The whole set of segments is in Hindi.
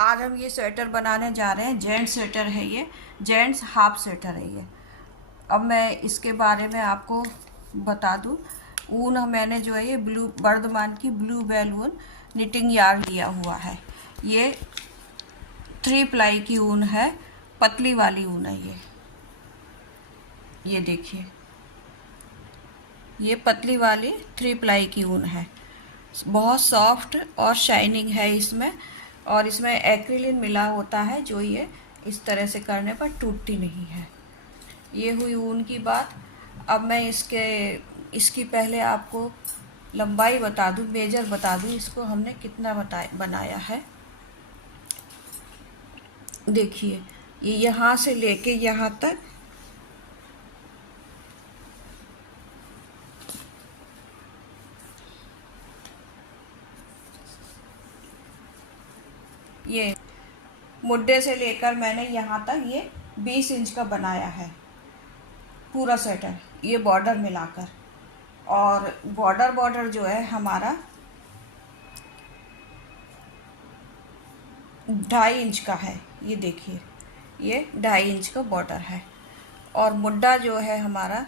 आज हम ये स्वेटर बनाने जा रहे हैं। जेंट्स स्वेटर है ये, जेंट्स हाफ स्वेटर है ये। अब मैं इसके बारे में आपको बता दूं। ऊन मैंने जो है ये ब्लू वर्धमान की ब्लू बेल ऊन निटिंग यार्न लिया हुआ है। ये 3 प्लाई की ऊन है, पतली वाली ऊन है ये देखिए, ये पतली वाली 3 प्लाई की ऊन है। बहुत सॉफ्ट और शाइनिंग है इसमें, और इसमें एक्रिलिन मिला होता है जो ये इस तरह से करने पर टूटती नहीं है। ये हुई ऊन की बात। अब मैं इसकी पहले आपको लंबाई बता दूं, मेजर बता दूं इसको हमने कितना बनाया है। देखिए, ये यहाँ से लेके यहाँ तक ये मुड्ढे से लेकर मैंने यहाँ तक ये 20 इंच का बनाया है पूरा स्वेटर, ये बॉर्डर मिलाकर। और बॉर्डर जो है हमारा 2.5 इंच का है। ये देखिए, ये 2.5 इंच का बॉर्डर है। और मुड्ढा जो है हमारा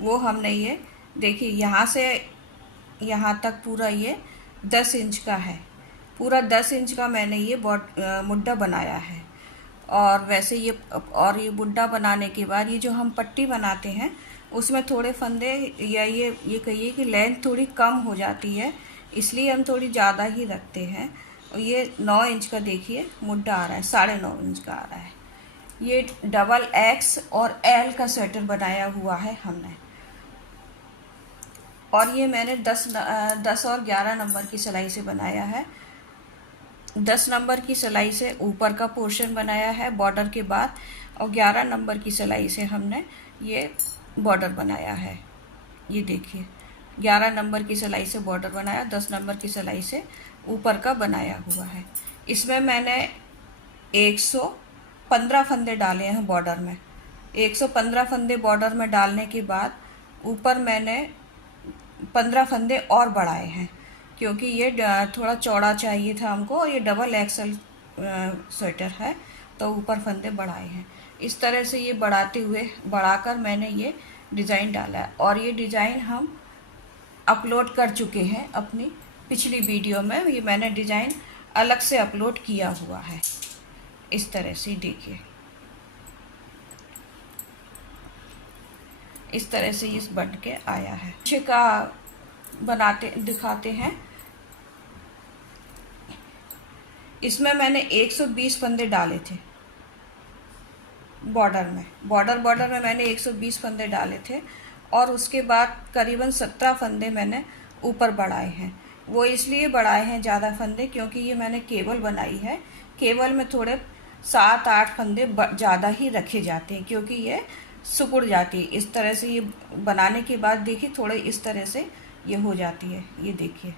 वो हमने ये देखिए यहाँ से यहाँ तक पूरा ये 10 इंच का है। पूरा 10 इंच का मैंने ये मुड्ढा बनाया है। और वैसे ये मुड्ढा बनाने के बाद ये जो हम पट्टी बनाते हैं उसमें थोड़े फंदे या ये कहिए कि लेंथ थोड़ी कम हो जाती है, इसलिए हम थोड़ी ज़्यादा ही रखते हैं। और ये 9 इंच का देखिए मुड्ढा आ रहा है, 9.5 इंच का आ रहा है। ये XX और L का स्वेटर बनाया हुआ है हमने। और ये मैंने 10 और 11 नंबर की सिलाई से बनाया है। 10 नंबर की सिलाई से ऊपर का पोर्शन बनाया है बॉर्डर के बाद, और 11 नंबर की सिलाई से हमने ये बॉर्डर बनाया है। ये देखिए, 11 नंबर की सिलाई से बॉर्डर बनाया, 10 नंबर की सिलाई से ऊपर का बनाया हुआ है। इसमें मैंने 115 फंदे डाले हैं बॉर्डर में। 115 फंदे बॉर्डर में डालने के बाद ऊपर मैंने 15 फंदे और बढ़ाए हैं, क्योंकि ये थोड़ा चौड़ा चाहिए था हमको, और ये XXL स्वेटर है तो ऊपर फंदे बढ़ाए हैं। इस तरह से ये बढ़ाकर मैंने ये डिज़ाइन डाला है। और ये डिज़ाइन हम अपलोड कर चुके हैं अपनी पिछली वीडियो में। ये मैंने डिज़ाइन अलग से अपलोड किया हुआ है। इस तरह से देखिए, इस तरह से ये बन के आया है। पीछे का दिखाते हैं। इसमें मैंने 120 फंदे डाले थे बॉर्डर में मैंने 120 फंदे डाले थे। और उसके बाद करीबन 17 फंदे मैंने ऊपर बढ़ाए हैं। वो इसलिए बढ़ाए हैं ज़्यादा फंदे क्योंकि ये मैंने केबल बनाई है। केबल में थोड़े 7-8 फंदे ज़्यादा ही रखे जाते हैं, क्योंकि ये सिकुड़ जाती है। इस तरह से ये बनाने के बाद देखिए थोड़े इस तरह से ये हो जाती है, ये देखिए।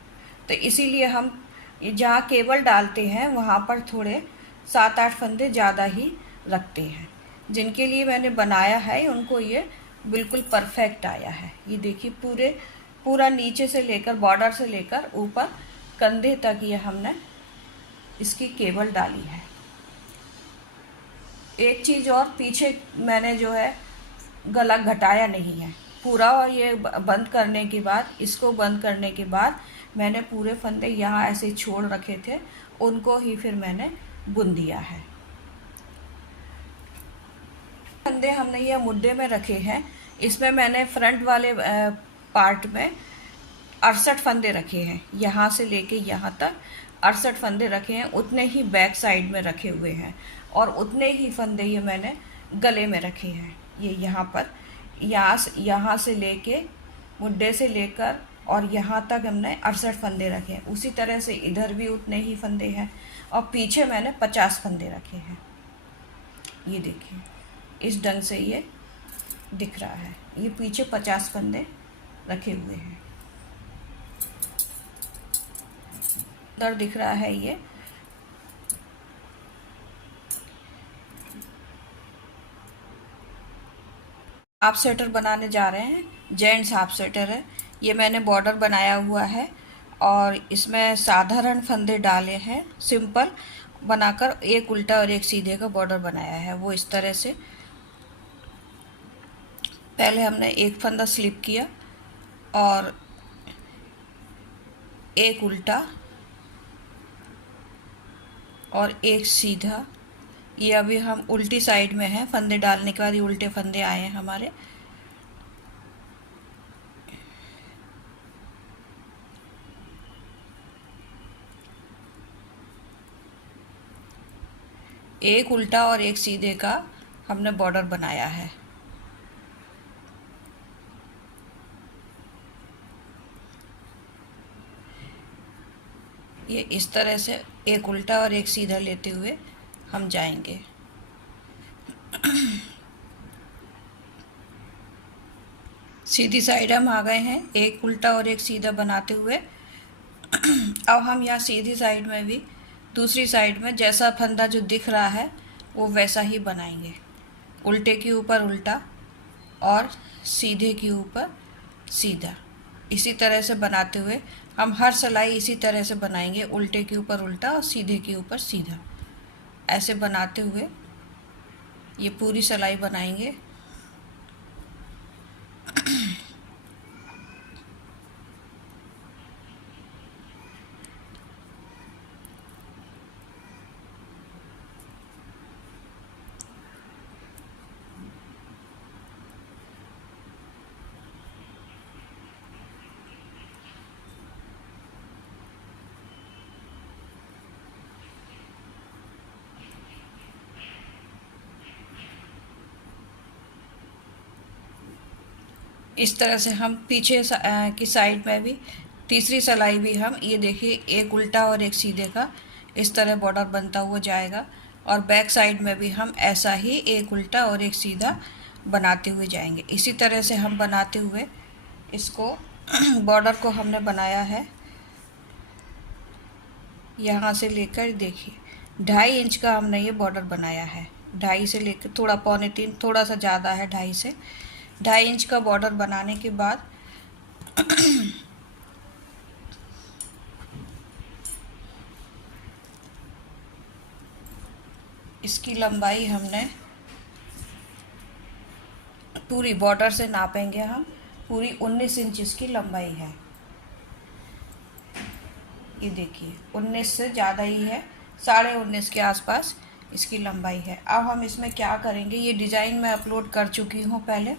तो इसीलिए हम जहाँ केबल डालते हैं वहाँ पर थोड़े 7-8 फंदे ज़्यादा ही रखते हैं। जिनके लिए मैंने बनाया है उनको ये बिल्कुल परफेक्ट आया है। ये देखिए, पूरा नीचे से लेकर बॉर्डर से लेकर ऊपर कंधे तक ये हमने इसकी केबल डाली है। एक चीज़ और, पीछे मैंने जो है गला घटाया नहीं है पूरा। और ये इसको बंद करने के बाद मैंने पूरे फंदे यहाँ ऐसे छोड़ रखे थे, उनको ही फिर मैंने बुन दिया है। फंदे हमने ये मुड्ढे में रखे हैं। इसमें मैंने फ्रंट वाले पार्ट में 68 फंदे रखे हैं, यहाँ से लेके यहाँ तक 68 फंदे रखे हैं। उतने ही बैक साइड में रखे हुए हैं, और उतने ही फंदे ये मैंने गले में रखे हैं। ये यहाँ पर यहाँ से लेके मुड्ढे से लेकर और यहाँ तक हमने 68 फंदे रखे हैं। उसी तरह से इधर भी उतने ही फंदे हैं, और पीछे मैंने 50 फंदे रखे हैं। ये देखिए, इस ढंग से ये दिख रहा है। ये पीछे 50 फंदे रखे हुए हैं। उधर दिख रहा है ये हाफ स्वेटर बनाने जा रहे हैं। जेंट्स हाफ स्वेटर है। ये मैंने बॉर्डर बनाया हुआ है और इसमें साधारण फंदे डाले हैं, सिंपल बनाकर एक उल्टा और एक सीधे का बॉर्डर बनाया है। वो इस तरह से पहले हमने एक फंदा स्लिप किया और एक उल्टा और एक सीधा। ये अभी हम उल्टी साइड में हैं, फंदे डालने के बाद ये उल्टे फंदे आए हैं हमारे। एक उल्टा और एक सीधे का हमने बॉर्डर बनाया है। ये इस तरह से एक उल्टा और एक सीधा लेते हुए हम जाएंगे। सीधी साइड हम आ गए हैं, एक उल्टा और एक सीधा बनाते हुए। अब हम यहाँ सीधी साइड में भी दूसरी साइड में जैसा फंदा जो दिख रहा है वो वैसा ही बनाएंगे। उल्टे के ऊपर उल्टा और सीधे के ऊपर सीधा। इसी तरह से बनाते हुए हम हर सिलाई इसी तरह से बनाएंगे, उल्टे के ऊपर उल्टा और सीधे के ऊपर सीधा। ऐसे बनाते हुए ये पूरी सिलाई बनाएंगे। इस तरह से हम पीछे की साइड में भी तीसरी सिलाई भी हम ये देखिए एक उल्टा और एक सीधे का इस तरह बॉर्डर बनता हुआ जाएगा। और बैक साइड में भी हम ऐसा ही एक उल्टा और एक सीधा बनाते हुए जाएंगे। इसी तरह से हम बनाते हुए इसको बॉर्डर को हमने बनाया है यहाँ से लेकर, देखिए 2.5 इंच का हमने ये बॉर्डर बनाया है। 2.5 से लेकर थोड़ा 2.25, थोड़ा सा ज़्यादा है 2.5 से। 2.5 इंच का बॉर्डर बनाने के बाद इसकी लंबाई हमने पूरी बॉर्डर से नापेंगे हम, पूरी 19 इंच इसकी लंबाई है। ये देखिए 19 से ज़्यादा ही है, 19.5 के आसपास इसकी लंबाई है। अब हम इसमें क्या करेंगे, ये डिज़ाइन मैं अपलोड कर चुकी हूँ पहले।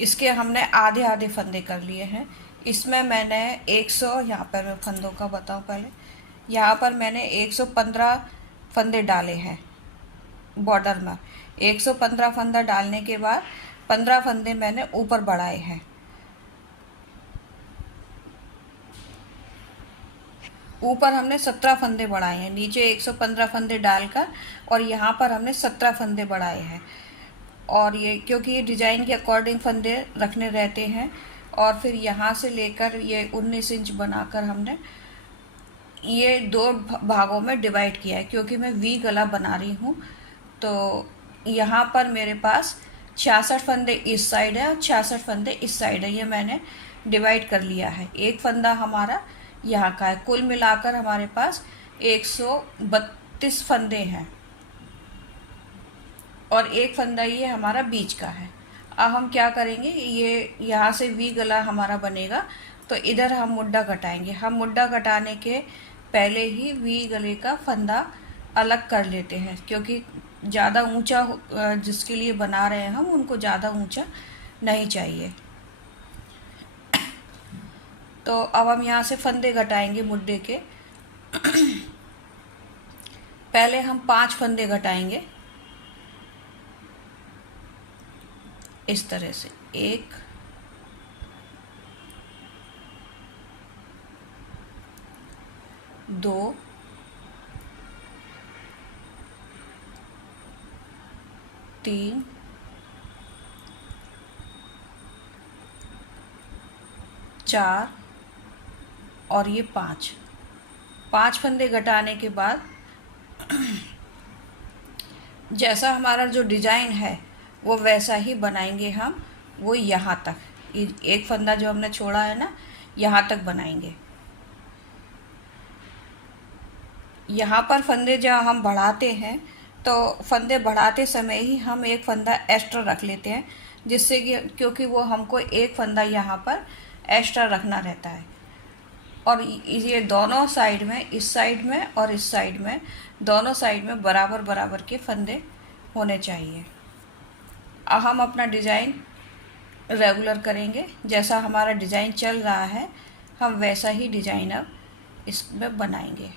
इसके हमने आधे आधे फंदे कर लिए हैं। इसमें मैंने 100, यहाँ पर मैं फंदों का बताऊँ पहले, यहाँ पर मैंने 115 फंदे डाले हैं बॉर्डर में। 115 फंदा डालने के बाद 15 फंदे मैंने ऊपर बढ़ाए हैं। ऊपर हमने 17 फंदे बढ़ाए हैं, नीचे 115 फंदे डालकर, और यहाँ पर हमने 17 फंदे बढ़ाए हैं। और ये क्योंकि ये डिज़ाइन के अकॉर्डिंग फंदे रखने रहते हैं। और फिर यहाँ से लेकर ये 19 इंच बनाकर हमने ये 2 भागों में डिवाइड किया है, क्योंकि मैं वी गला बना रही हूँ। तो यहाँ पर मेरे पास 66 फंदे इस साइड है और 66 फंदे इस साइड है। ये मैंने डिवाइड कर लिया है। एक फंदा हमारा यहाँ का है। कुल मिलाकर हमारे पास 132 फंदे हैं और एक फंदा ये हमारा बीच का है। अब हम क्या करेंगे, ये यहाँ से वी गला हमारा बनेगा, तो इधर हम मुड्डा घटाएंगे। हम मुड्डा घटाने के पहले ही वी गले का फंदा अलग कर लेते हैं, क्योंकि ज़्यादा ऊंचा जिसके लिए बना रहे हैं हम, उनको ज़्यादा ऊंचा नहीं चाहिए। तो अब हम यहाँ से फंदे घटाएंगे मुड्डे के। पहले हम 5 फंदे घटाएंगे इस तरह से, 1 2 3 4 और ये 5 फंदे घटाने के बाद जैसा हमारा जो डिज़ाइन है वो वैसा ही बनाएंगे हम, वो यहाँ तक एक फंदा जो हमने छोड़ा है ना, यहाँ तक बनाएंगे। यहाँ पर फंदे जब हम बढ़ाते हैं तो फंदे बढ़ाते समय ही हम एक फंदा एक्स्ट्रा रख लेते हैं, जिससे कि क्योंकि वो हमको एक फंदा यहाँ पर एक्स्ट्रा रखना रहता है। और ये दोनों साइड में, इस साइड में और इस साइड में, दोनों साइड में बराबर बराबर के फंदे होने चाहिए। अब हम अपना डिज़ाइन रेगुलर करेंगे, जैसा हमारा डिज़ाइन चल रहा है हम वैसा ही डिज़ाइन अब इसमें बनाएंगे।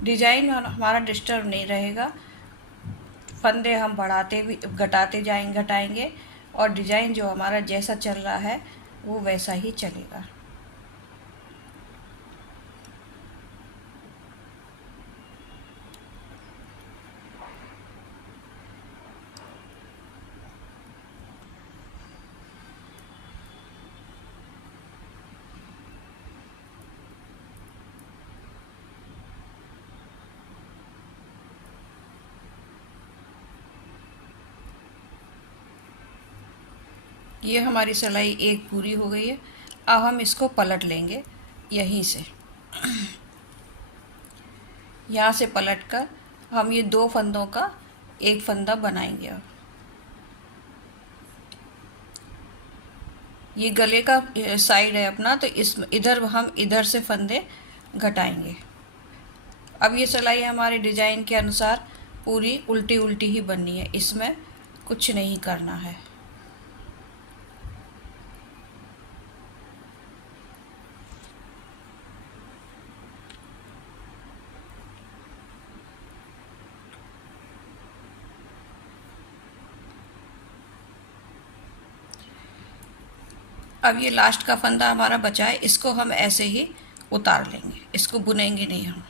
डिज़ाइन हमारा डिस्टर्ब नहीं रहेगा, फंदे हम बढ़ाते भी घटाते घटाएंगे और डिज़ाइन जो हमारा जैसा चल रहा है वो वैसा ही चलेगा। ये हमारी सिलाई एक पूरी हो गई है। अब हम इसको पलट लेंगे यहीं से, यहाँ से पलट कर हम ये दो फंदों का एक फंदा बनाएंगे। अब ये गले का साइड है अपना, तो इस इधर हम इधर से फंदे घटाएंगे। अब ये सिलाई हमारे डिज़ाइन के अनुसार पूरी उल्टी उल्टी ही बननी है, इसमें कुछ नहीं करना है। अब ये लास्ट का फंदा हमारा बचा है, इसको हम ऐसे ही उतार लेंगे, इसको बुनेंगे नहीं हम।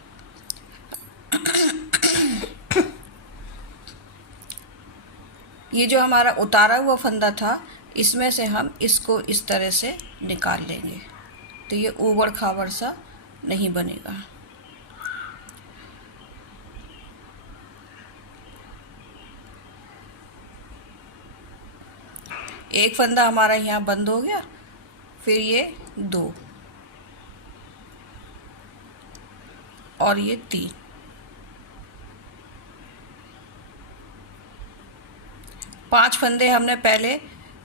ये जो हमारा उतारा हुआ फंदा था, इसमें से हम इसको इस तरह से निकाल लेंगे, तो ये ऊबड़ खाबड़ सा नहीं बनेगा। एक फंदा हमारा यहाँ बंद हो गया, फिर ये दो और ये तीन, पांच फंदे हमने पहले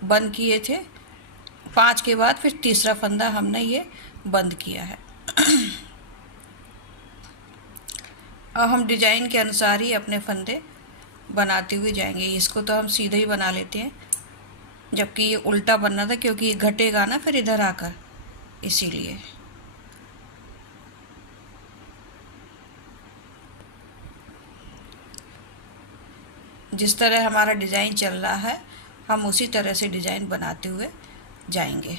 बंद किए थे, पांच के बाद फिर तीसरा फंदा हमने ये बंद किया है। अब हम डिज़ाइन के अनुसार ही अपने फंदे बनाते हुए जाएंगे। इसको तो हम सीधे ही बना लेते हैं, जबकि ये उल्टा बनना था क्योंकि ये घटेगा ना फिर इधर आकर, इसीलिए। जिस तरह हमारा डिज़ाइन चल रहा है हम उसी तरह से डिज़ाइन बनाते हुए जाएंगे।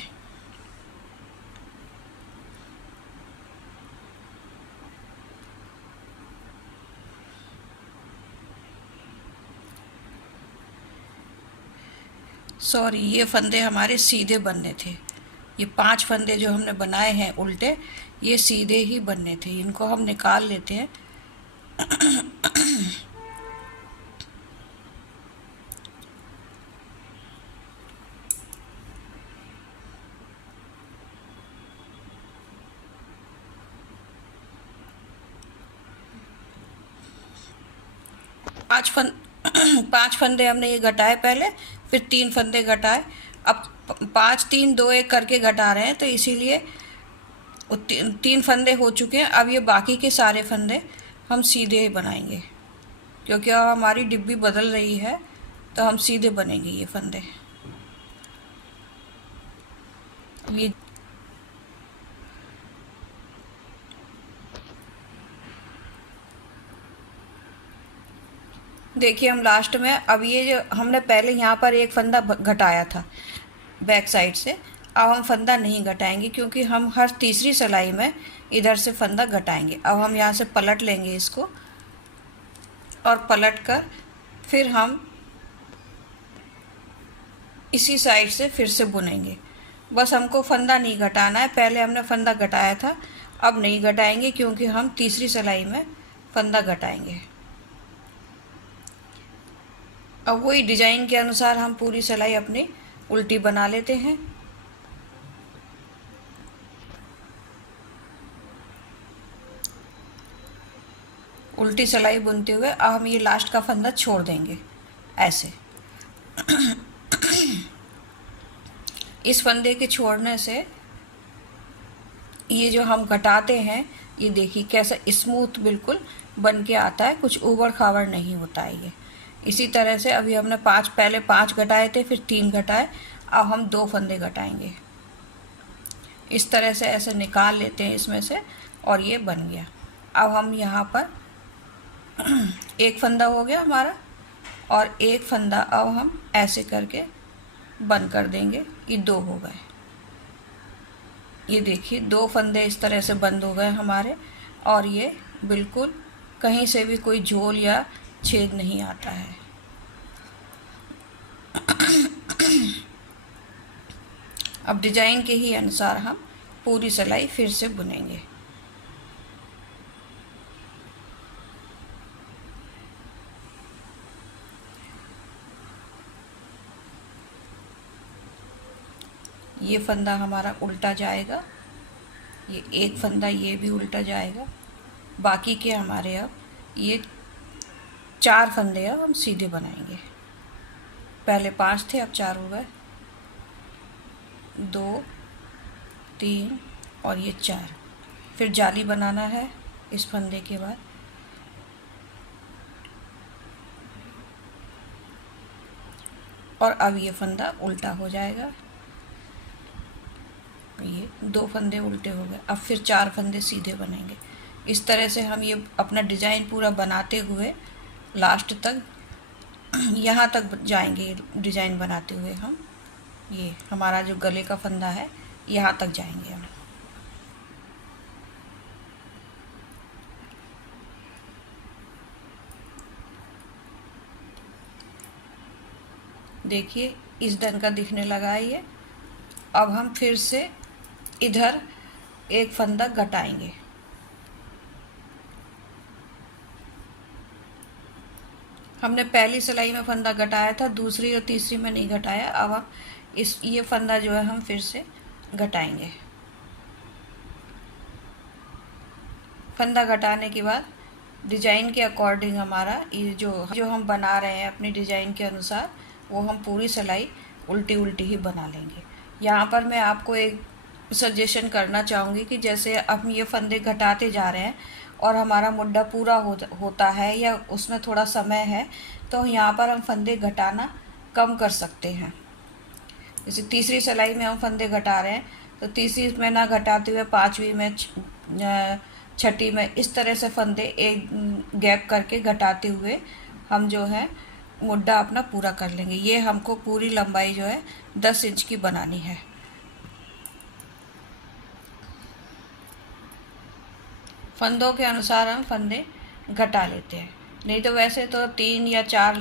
सॉरी, ये फंदे हमारे सीधे बनने थे। ये पांच फंदे जो हमने बनाए हैं उल्टे, ये सीधे ही बनने थे, इनको हम निकाल लेते हैं। पांच फंदे हमने ये घटाए पहले, फिर तीन फंदे घटाए, अब पाँच तीन दो एक करके घटा रहे हैं, तो इसीलिए तीन फंदे हो चुके हैं। अब ये बाकी के सारे फंदे हम सीधे ही बनाएंगे, क्योंकि अब हमारी डिब्बी बदल रही है, तो हम सीधे बनेंगे ये फंदे। ये देखिए हम लास्ट में, अब ये जो हमने पहले यहाँ पर एक फंदा घटाया था बैक साइड से, अब हम फंदा नहीं घटाएंगे क्योंकि हम हर तीसरी सिलाई में इधर से फंदा घटाएंगे। अब हम यहाँ से पलट लेंगे इसको, और पलट कर फिर हम इसी साइड से फिर से बुनेंगे। बस हमको फंदा नहीं घटाना है, पहले हमने फंदा घटाया था, अब नहीं घटाएंगे क्योंकि हम तीसरी सिलाई में फंदा घटाएंगे। अब वही डिजाइन के अनुसार हम पूरी सिलाई अपनी उल्टी बना लेते हैं। उल्टी सिलाई बुनते हुए अब हम ये लास्ट का फंदा छोड़ देंगे ऐसे। इस फंदे के छोड़ने से ये जो हम घटाते हैं, ये देखिए कैसा स्मूथ बिल्कुल बन के आता है, कुछ उबड़ खाबड़ नहीं होता है ये। इसी तरह से अभी हमने पहले 5 घटाए थे, फिर 3 घटाए, अब हम 2 फंदे घटाएंगे। इस तरह से ऐसे निकाल लेते हैं इसमें से और ये बन गया। अब हम यहाँ पर एक फंदा हो गया हमारा और एक फंदा अब हम ऐसे करके बंद कर देंगे, ये 2 हो गए। ये देखिए 2 फंदे इस तरह से बंद हो गए हमारे और ये बिल्कुल कहीं से भी कोई झोल या छेद नहीं आता है। अब डिजाइन के ही अनुसार हम पूरी सिलाई फिर से बुनेंगे। ये फंदा हमारा उल्टा जाएगा, ये एक फंदा ये भी उल्टा जाएगा। बाकी के हमारे अब ये 4 फंदे अब हम सीधे बनाएंगे। पहले 5 थे, अब 4 हो गए, 2 3 और ये 4। फिर जाली बनाना है इस फंदे के बाद। और अब ये फंदा उल्टा हो जाएगा, ये 2 फंदे उल्टे हो गए। अब फिर 4 फंदे सीधे बनेंगे। इस तरह से हम ये अपना डिज़ाइन पूरा बनाते हुए लास्ट तक यहाँ तक जाएंगे। डिज़ाइन बनाते हुए हम ये हमारा जो गले का फंदा है यहाँ तक जाएंगे हम। देखिए इस ढंग का दिखने लगा है ये। अब हम फिर से इधर एक फंदा घटाएंगे। हमने पहली सिलाई में फंदा घटाया था, दूसरी और तीसरी में नहीं घटाया। अब हम ये फंदा जो है हम फिर से घटाएंगे। फंदा घटाने के बाद डिजाइन के अकॉर्डिंग हमारा ये जो हम बना रहे हैं अपनी डिजाइन के अनुसार, वो हम पूरी सिलाई उल्टी उल्टी ही बना लेंगे। यहाँ पर मैं आपको एक सजेशन करना चाहूँगी कि जैसे हम ये फंदे घटाते जा रहे हैं और हमारा मुड्ढा पूरा होता है या उसमें थोड़ा समय है, तो यहाँ पर हम फंदे घटाना कम कर सकते हैं। जैसे तीसरी सिलाई में हम फंदे घटा रहे हैं, तो तीसरी में ना घटाते हुए 5वीं में, 6ठी में, इस तरह से फंदे एक गैप करके घटाते हुए हम जो है मुड्ढा अपना पूरा कर लेंगे। ये हमको पूरी लंबाई जो है 10 इंच की बनानी है। फंदों के अनुसार हम फंदे घटा लेते हैं, नहीं तो वैसे तो 3 या 4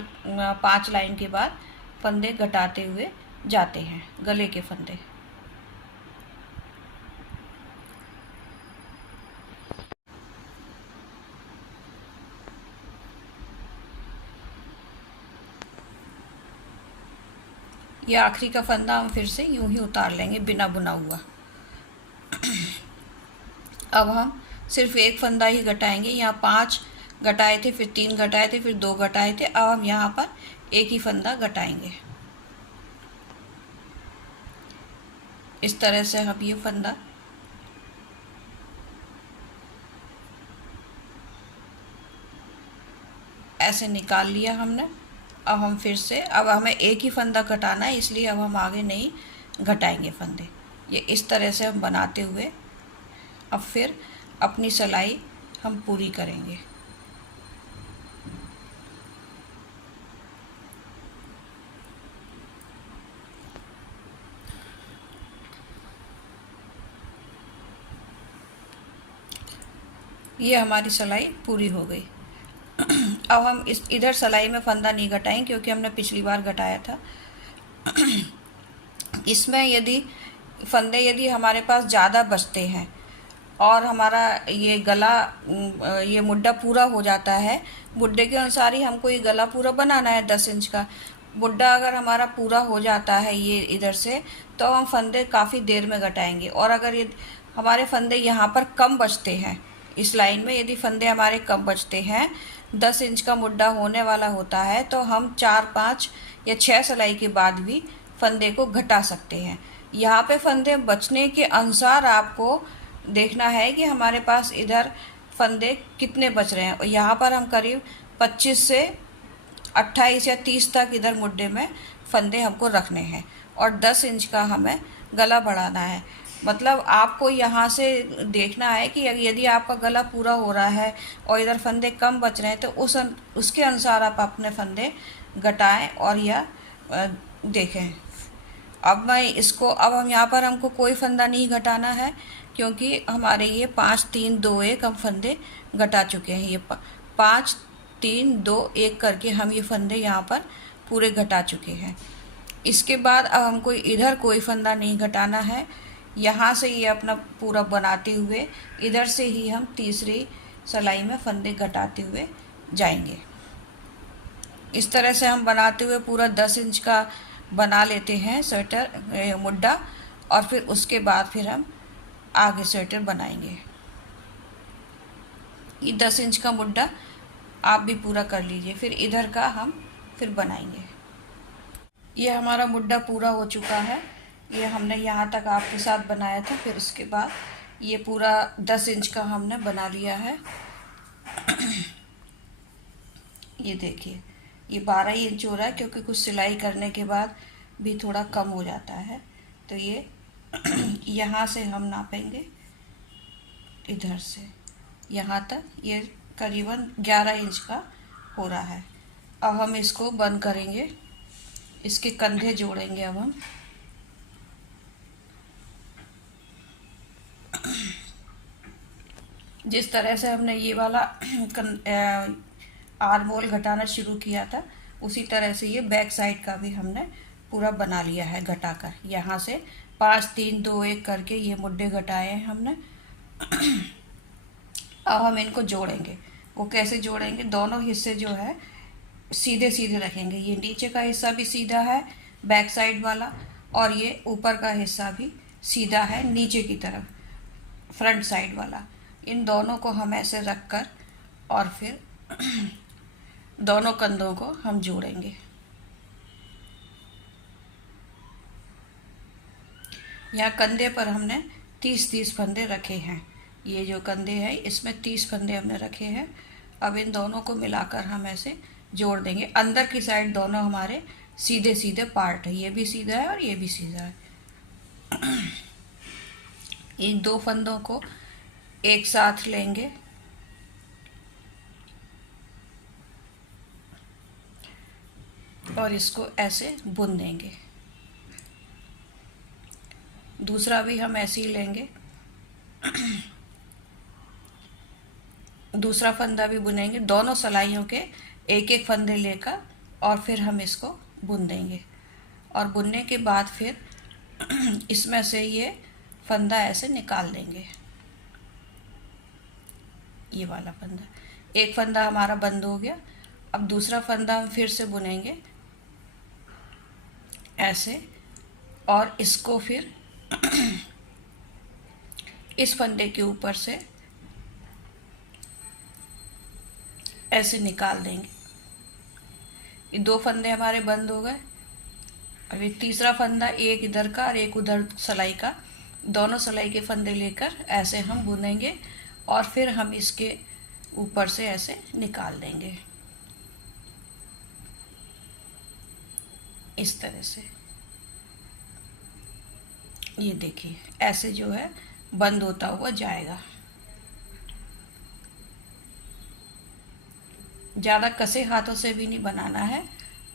5 लाइन के बाद फंदे घटाते हुए जाते हैं गले के फंदे। ये आखिरी का फंदा हम फिर से यूं ही उतार लेंगे बिना बुना हुआ। अब हम सिर्फ एक फंदा ही घटाएंगे। यहाँ 5 घटाए थे, फिर 3 घटाए थे, फिर 2 घटाए थे। अब हम यहाँ पर एक ही फंदा घटाएंगे। इस तरह से हम ये फंदा ऐसे निकाल लिया हमने। अब हम फिर से, अब हमें एक ही फंदा घटाना है, इसलिए अब हम आगे नहीं घटाएंगे फंदे। ये इस तरह से हम बनाते हुए अब फिर अपनी सिलाई हम पूरी करेंगे। ये हमारी सिलाई पूरी हो गई। अब हम इधर सिलाई में फंदा नहीं घटाएंगे क्योंकि हमने पिछली बार घटाया था। इसमें यदि फंदे यदि हमारे पास ज़्यादा बचते हैं और हमारा ये गला ये मुड्ढा पूरा हो जाता है, मुड्ढे के अनुसार ही हमको ये गला पूरा बनाना है 10 इंच का। मुड्ढा अगर हमारा पूरा हो जाता है ये इधर से, तो हम फंदे काफ़ी देर में घटाएंगे। और अगर ये हमारे फंदे यहाँ पर कम बचते हैं, इस लाइन में यदि फंदे हमारे कम बचते हैं, 10 इंच का मुड्ढा होने वाला होता है, तो हम 4, 5 या 6 सिलाई के बाद भी फंदे को घटा सकते हैं। यहाँ पे फंदे बचने के अनुसार आपको देखना है कि हमारे पास इधर फंदे कितने बच रहे हैं। और यहाँ पर हम करीब 25 से 28 या 30 तक इधर मुड्ढे में फंदे हमको रखने हैं और 10 इंच का हमें गला बढ़ाना है। मतलब आपको यहाँ से देखना है कि यदि आपका गला पूरा हो रहा है और इधर फंदे कम बच रहे हैं, तो उसके अनुसार आप अपने फंदे घटाएं और या देखें। अब हम यहाँ पर हमको कोई फंदा नहीं घटाना है, क्योंकि हमारे ये 5, 3, 2, 1 हम फंदे घटा चुके हैं। ये 5, 3, 2, 1 करके हम ये फंदे यहाँ पर पूरे घटा चुके हैं। इसके बाद अब हमको इधर कोई फंदा नहीं घटाना है। यहाँ से ये अपना पूरा बनाते हुए इधर से ही हम तीसरी सिलाई में फंदे घटाते हुए जाएंगे। इस तरह से हम बनाते हुए पूरा 10 इंच का बना लेते हैं स्वेटर मुड्ढा, और फिर उसके बाद फिर हम आगे स्वेटर बनाएंगे। ये 10 इंच का मुड्ढा आप भी पूरा कर लीजिए, फिर इधर का हम फिर बनाएंगे। ये हमारा मुड्ढा पूरा हो चुका है। ये हमने यहाँ तक आपके साथ बनाया था, फिर उसके बाद ये पूरा 10 इंच का हमने बना लिया है। ये देखिए, ये 12 इंच हो रहा है, क्योंकि कुछ सिलाई करने के बाद भी थोड़ा कम हो जाता है। तो ये यहाँ से हम नापेंगे, इधर से यहाँ तक ये करीबन 11 इंच का हो रहा है। अब हम इसको बंद करेंगे, इसके कंधे जोड़ेंगे। अब हम जिस तरह से हमने ये वाला आर्म होल घटाना शुरू किया था, उसी तरह से ये बैक साइड का भी हमने पूरा बना लिया है घटाकर। यहाँ से 5, 3, 2, 1 करके ये मुड्ढे घटाए हैं हमने। अब हम इनको जोड़ेंगे। वो कैसे जोड़ेंगे? दोनों हिस्से जो है सीधे सीधे रखेंगे। ये नीचे का हिस्सा भी सीधा है बैक साइड वाला, और ये ऊपर का हिस्सा भी सीधा है नीचे की तरफ फ्रंट साइड वाला। इन दोनों को हम ऐसे रख कर और फिर दोनों कंधों को हम जोड़ेंगे। यहाँ कंधे पर हमने 30-30 फंदे रखे हैं। ये जो कंधे हैं इसमें 30 फंदे हमने रखे हैं। अब इन दोनों को मिलाकर हम ऐसे जोड़ देंगे। अंदर की साइड दोनों हमारे सीधे सीधे पार्ट है, ये भी सीधा है और ये भी सीधा है। इन दो फंदों को एक साथ लेंगे और इसको ऐसे बुन देंगे। दूसरा भी हम ऐसे ही लेंगे, दूसरा फंदा भी बुनेंगे। दोनों सिलाइयों के एक एक फंदे लेकर और फिर हम इसको बुन देंगे। और बुनने के बाद फिर इसमें से ये फंदा ऐसे निकाल देंगे। ये वाला फंदा, एक फंदा हमारा बंद हो गया। अब दूसरा फंदा हम फिर से बुनेंगे ऐसे, और इसको फिर इस फंदे के ऊपर से ऐसे निकाल देंगे। ये दो फंदे हमारे बंद हो गए। अब ये तीसरा फंदा, एक इधर का और एक उधर सिलाई का, दोनों सिलाई के फंदे लेकर ऐसे हम बुनेंगे और फिर हम इसके ऊपर से ऐसे निकाल देंगे इस तरह से। ये देखिए ऐसे जो है बंद होता हुआ जाएगा। ज़्यादा कसे हाथों से भी नहीं बनाना है,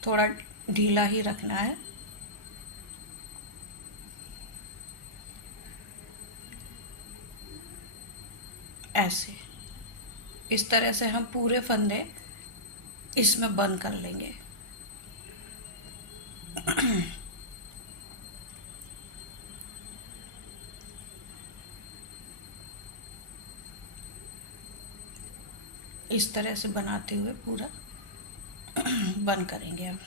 थोड़ा ढीला ही रखना है। ऐसे इस तरह से हम पूरे फंदे इसमें बंद कर लेंगे। इस तरह से बनाते हुए पूरा बंद करेंगे हम।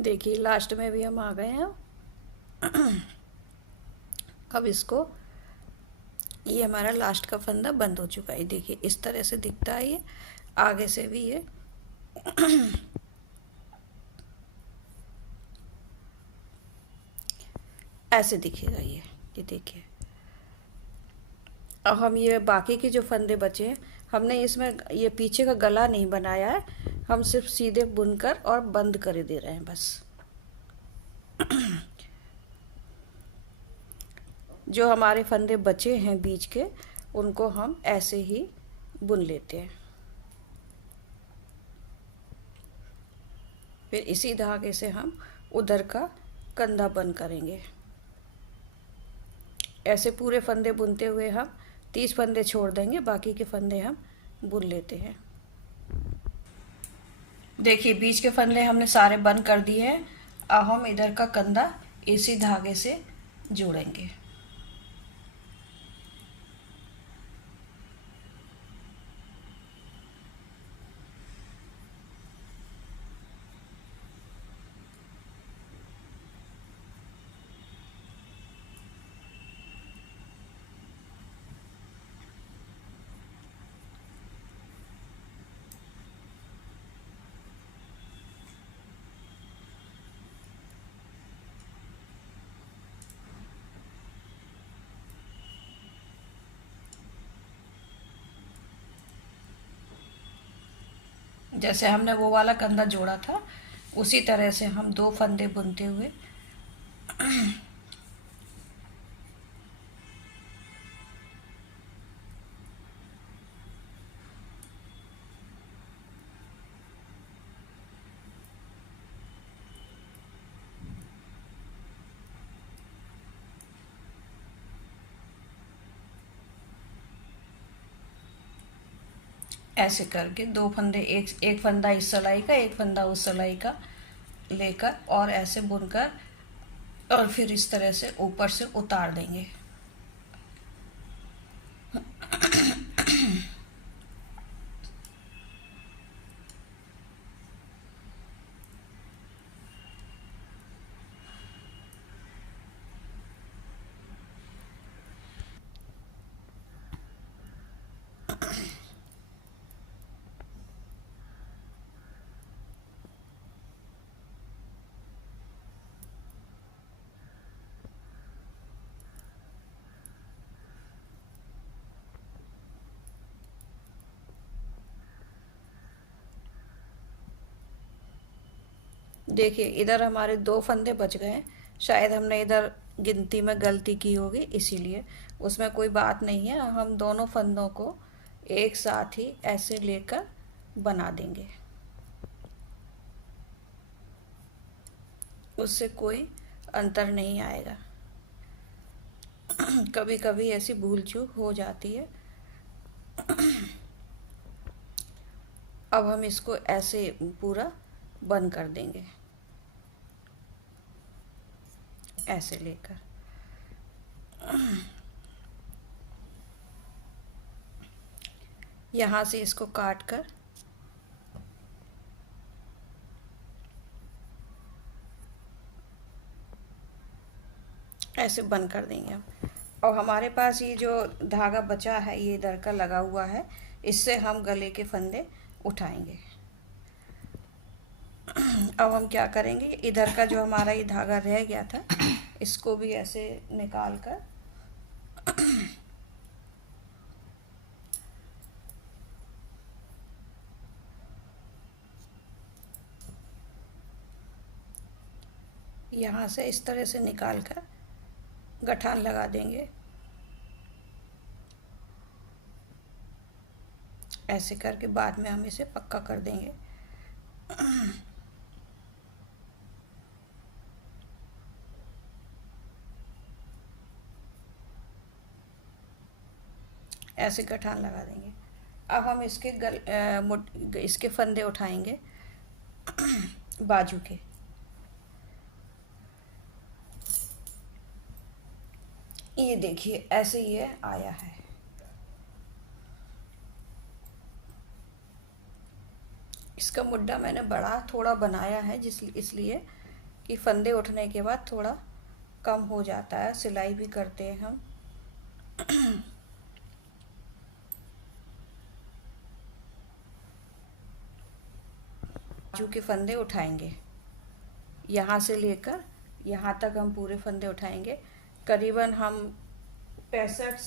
देखिए लास्ट में भी हम आ गए हैं। अब इसको, ये हमारा लास्ट का फंदा बंद हो चुका है। देखिए इस तरह से दिखता है ये, आगे से भी ये ऐसे दिखेगा ये देखिए। अब हम ये बाकी के जो फंदे बचे हैं, हमने इसमें ये पीछे का गला नहीं बनाया है, हम सिर्फ सीधे बुनकर और बंद कर दे रहे हैं बस। जो हमारे फंदे बचे हैं बीच के, उनको हम ऐसे ही बुन लेते हैं। फिर इसी धागे से हम उधर का कंधा बंद करेंगे। ऐसे पूरे फंदे बुनते हुए हम 30 फंदे छोड़ देंगे, बाकी के फंदे हम बुन लेते हैं। देखिए बीच के फंदे हमने सारे बंद कर दिए हैं। अब हम इधर का कंधा इसी धागे से जोड़ेंगे। जैसे हमने वो वाला कंधा जोड़ा था, उसी तरह से हम 2 फंदे बुनते हुए ऐसे करके 2 फंदे, एक फंदा इस सिलाई का, एक फंदा उस सिलाई का लेकर और ऐसे बुनकर, और फिर इस तरह से ऊपर से उतार देंगे। देखिए इधर हमारे 2 फंदे बच गए हैं। शायद हमने इधर गिनती में गलती की होगी, इसीलिए। उसमें कोई बात नहीं है, हम दोनों फंदों को एक साथ ही ऐसे लेकर बना देंगे, उससे कोई अंतर नहीं आएगा। कभी कभी ऐसी भूल चूक हो जाती है। अब हम इसको ऐसे पूरा बंद कर देंगे, ऐसे लेकर। यहाँ से इसको काट कर ऐसे बंद कर देंगे हम। और हमारे पास ये जो धागा बचा है, ये इधर का लगा हुआ है, इससे हम गले के फंदे उठाएंगे। अब हम क्या करेंगे, इधर का जो हमारा ये धागा रह गया था, इसको भी ऐसे निकाल कर यहाँ से इस तरह से निकाल कर गठान लगा देंगे, ऐसे करके बाद में हम इसे पक्का कर देंगे। ऐसे गठान लगा देंगे। अब हम इसके इसके फंदे उठाएंगे बाजू के। ये देखिए ऐसे ये आया है। इसका मुड्ढा मैंने बड़ा थोड़ा बनाया है इसलिए कि फंदे उठने के बाद थोड़ा कम हो जाता है, सिलाई भी करते हैं हम। बाजू के फंदे उठाएंगे, यहाँ से लेकर यहाँ तक हम पूरे फंदे उठाएंगे। करीबन हम 65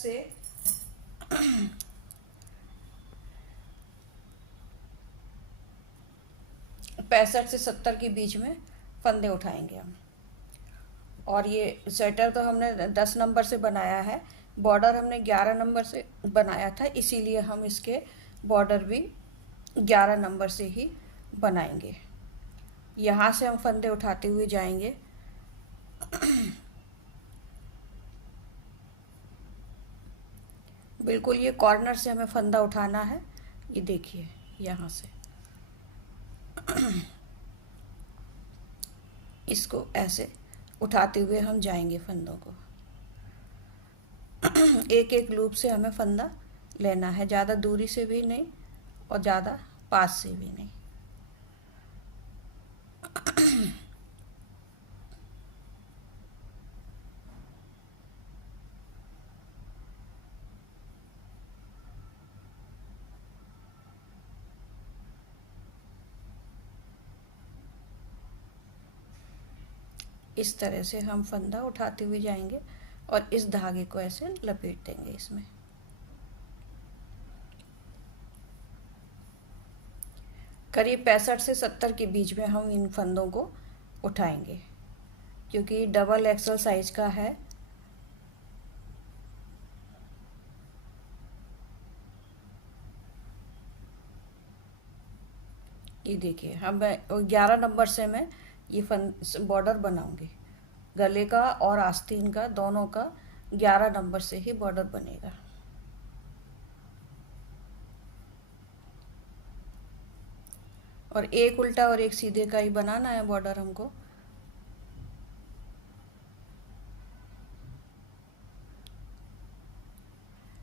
से 70 के बीच में फंदे उठाएंगे हम। और ये स्वेटर तो हमने 10 नंबर से बनाया है, बॉर्डर हमने 11 नंबर से बनाया था, इसीलिए हम इसके बॉर्डर भी 11 नंबर से ही बनाएंगे। यहाँ से हम फंदे उठाते हुए जाएंगे। बिल्कुल ये कॉर्नर से हमें फंदा उठाना है। ये देखिए यहाँ से इसको ऐसे उठाते हुए हम जाएंगे फंदों को। एक एक लूप से हमें फंदा लेना है, ज़्यादा दूरी से भी नहीं और ज़्यादा पास से भी नहीं। इस तरह से हम फंदा उठाते हुए जाएंगे और इस धागे को ऐसे लपेट देंगे इसमें। करीब 65 से 70 के बीच में हम इन फंदों को उठाएंगे, क्योंकि डबल एक्सल साइज का है। ये देखिए हम 11 नंबर से मैं ये बॉर्डर बनाऊंगी। गले का और आस्तीन का दोनों का 11 नंबर से ही बॉर्डर बनेगा। और एक उल्टा और एक सीधे का ही बनाना है बॉर्डर हमको।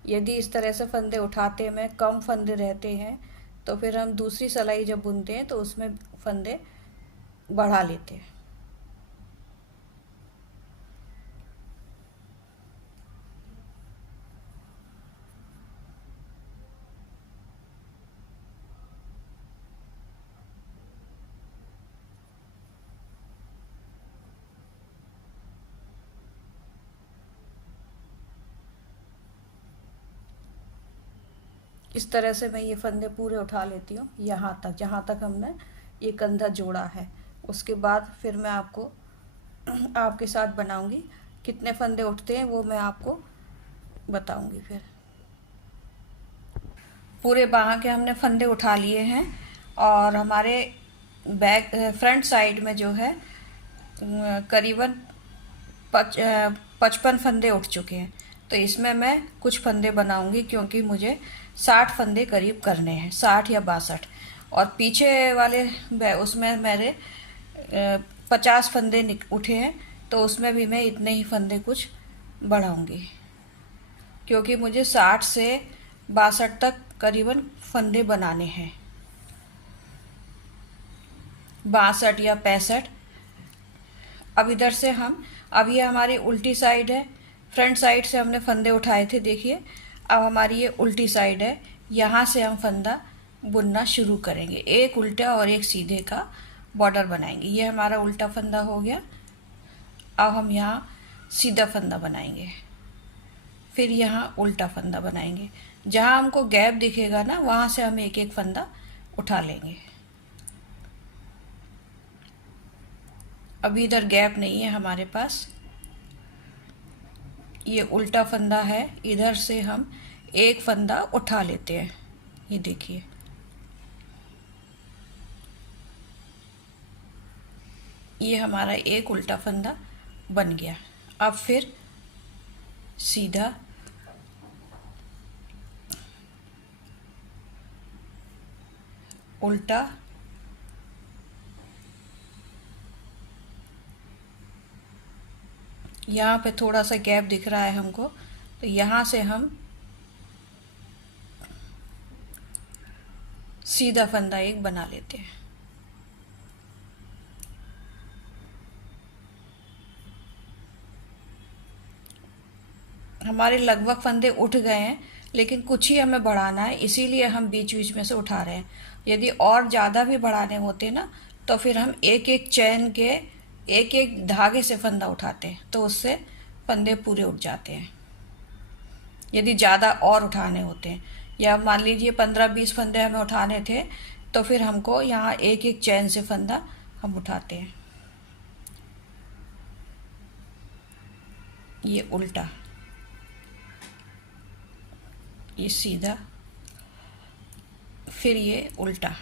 यदि इस तरह से फंदे उठाते में कम फंदे रहते हैं तो फिर हम दूसरी सिलाई जब बुनते हैं तो उसमें फंदे बढ़ा लेते हैं। इस तरह से मैं ये फंदे पूरे उठा लेती हूँ यहाँ तक, जहाँ तक हमने ये कंधा जोड़ा है। उसके बाद फिर मैं आपको आपके साथ बनाऊंगी, कितने फंदे उठते हैं वो मैं आपको बताऊंगी। फिर पूरे बाह के हमने फंदे उठा लिए हैं और हमारे बैक फ्रंट साइड में जो है करीबन 55 फंदे उठ चुके हैं। तो इसमें मैं कुछ फंदे बनाऊंगी, क्योंकि मुझे 60 फंदे करीब करने हैं, 60 या 62। और पीछे वाले उसमें मेरे 50 फंदे उठे हैं, तो उसमें भी मैं इतने ही फंदे कुछ बढ़ाऊंगी, क्योंकि मुझे 60 से 62 तक करीबन फंदे बनाने हैं, 62 या 65। अब इधर से अब ये हमारी उल्टी साइड है, फ्रंट साइड से हमने फंदे उठाए थे, देखिए। अब हमारी ये उल्टी साइड है, यहाँ से हम फंदा बुनना शुरू करेंगे। एक उल्टा और एक सीधे का बॉर्डर बनाएंगे। ये हमारा उल्टा फंदा हो गया। अब हम यहाँ सीधा फंदा बनाएंगे, फिर यहाँ उल्टा फंदा बनाएंगे। जहाँ हमको गैप दिखेगा ना, वहाँ से हम एक एक फंदा उठा लेंगे। अभी इधर गैप नहीं है हमारे पास, ये उल्टा फंदा है, इधर से हम एक फंदा उठा लेते हैं। ये देखिए, ये हमारा एक उल्टा फंदा बन गया। अब फिर सीधा उल्टा, यहाँ पे थोड़ा सा गैप दिख रहा है हमको, तो यहाँ से हम सीधा फंदा एक बना लेते हैं। हमारे लगभग फंदे उठ गए हैं, लेकिन कुछ ही हमें बढ़ाना है, इसीलिए हम बीच बीच में से उठा रहे हैं। यदि और ज़्यादा भी बढ़ाने होते ना, तो फिर हम एक एक चैन के एक एक धागे से फंदा उठाते हैं, तो उससे फंदे पूरे उठ जाते हैं। यदि ज़्यादा और उठाने होते हैं, या मान लीजिए 15-20 फंदे हमें उठाने थे, तो फिर हमको यहाँ एक एक चैन से फंदा हम उठाते हैं। ये उल्टा, ये सीधा, फिर ये उल्टा।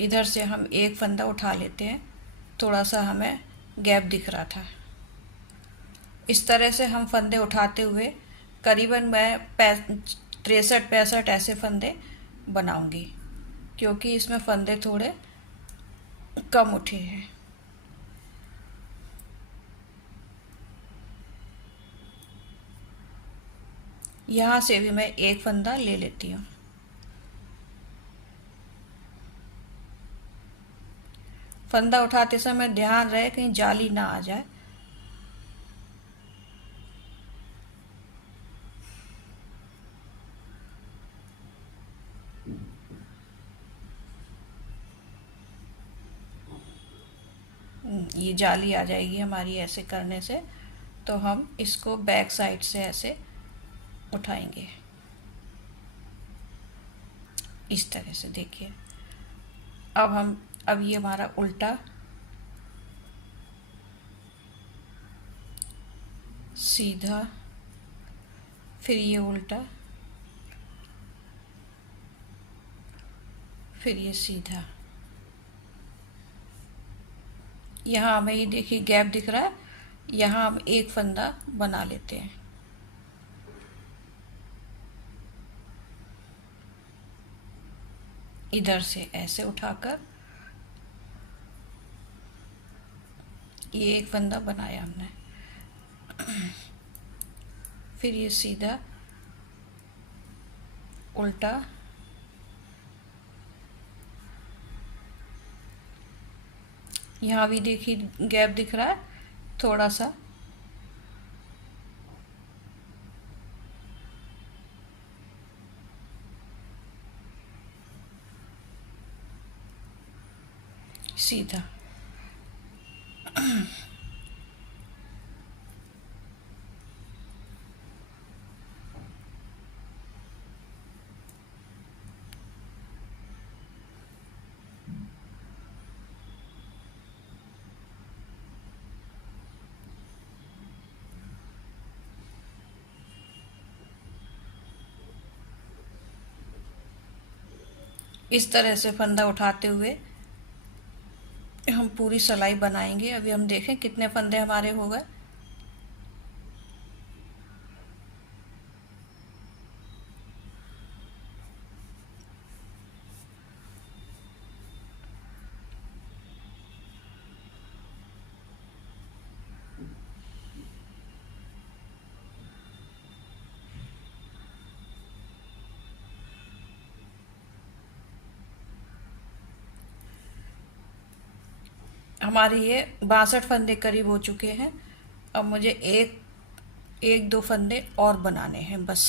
इधर से हम एक फंदा उठा लेते हैं, थोड़ा सा हमें गैप दिख रहा था। इस तरह से हम फंदे उठाते हुए करीबन मैं 63-65 ऐसे फंदे बनाऊंगी, क्योंकि इसमें फंदे थोड़े कम उठे हैं। यहाँ से भी मैं एक फंदा ले लेती हूँ। फंदा उठाते समय ध्यान रहे कहीं जाली ना आ जाए। ये जाली आ जाएगी हमारी ऐसे करने से, तो हम इसको बैक साइड से ऐसे उठाएंगे, इस तरह से। देखिए, अब ये हमारा उल्टा, सीधा, फिर ये उल्टा, फिर ये सीधा। यहाँ हमें ये देखिए गैप दिख रहा है, यहाँ हम एक फंदा बना लेते हैं। इधर से ऐसे उठाकर ये एक फंदा बनाया हमने, फिर ये सीधा, उल्टा, यहाँ भी देखिए गैप दिख रहा है थोड़ा सा, सीधा। इस तरह से फंदा उठाते हुए हम पूरी सिलाई बनाएंगे। अभी हम देखें कितने फंदे हमारे हो गए। हमारे ये 62 फंदे करीब हो चुके हैं। अब मुझे एक दो फंदे और बनाने हैं बस।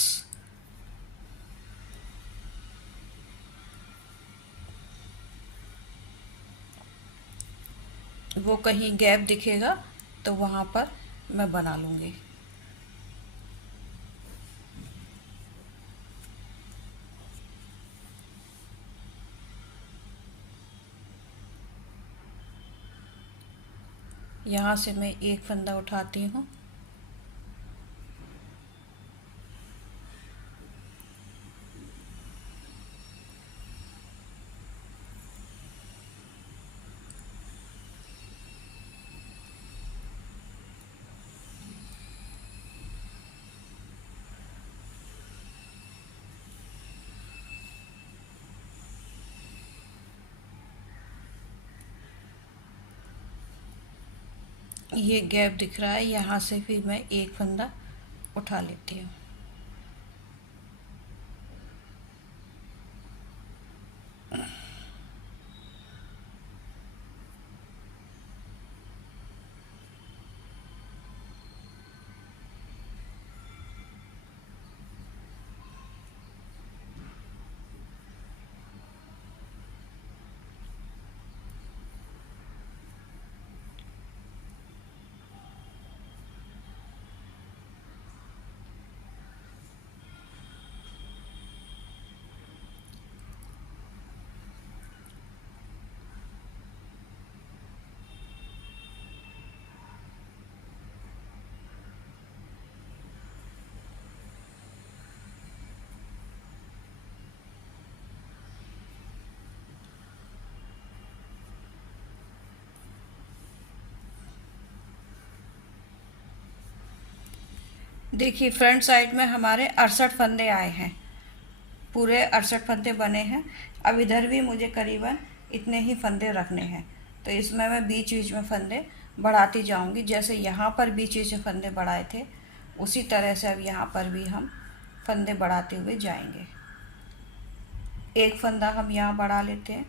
वो कहीं गैप दिखेगा तो वहाँ पर मैं बना लूँगी। यहाँ से मैं एक फंदा उठाती हूँ, ये गैप दिख रहा है, यहाँ से फिर मैं एक फंदा उठा लेती हूँ। देखिए फ्रंट साइड में हमारे 68 फंदे आए हैं, पूरे 68 फंदे बने हैं। अब इधर भी मुझे करीबन इतने ही फंदे रखने हैं, तो इसमें मैं बीच बीच में फंदे बढ़ाती जाऊंगी। जैसे यहाँ पर बीच बीच में फंदे बढ़ाए थे, उसी तरह से अब यहाँ पर भी हम फंदे बढ़ाते हुए जाएंगे। एक फंदा हम यहाँ बढ़ा लेते हैं,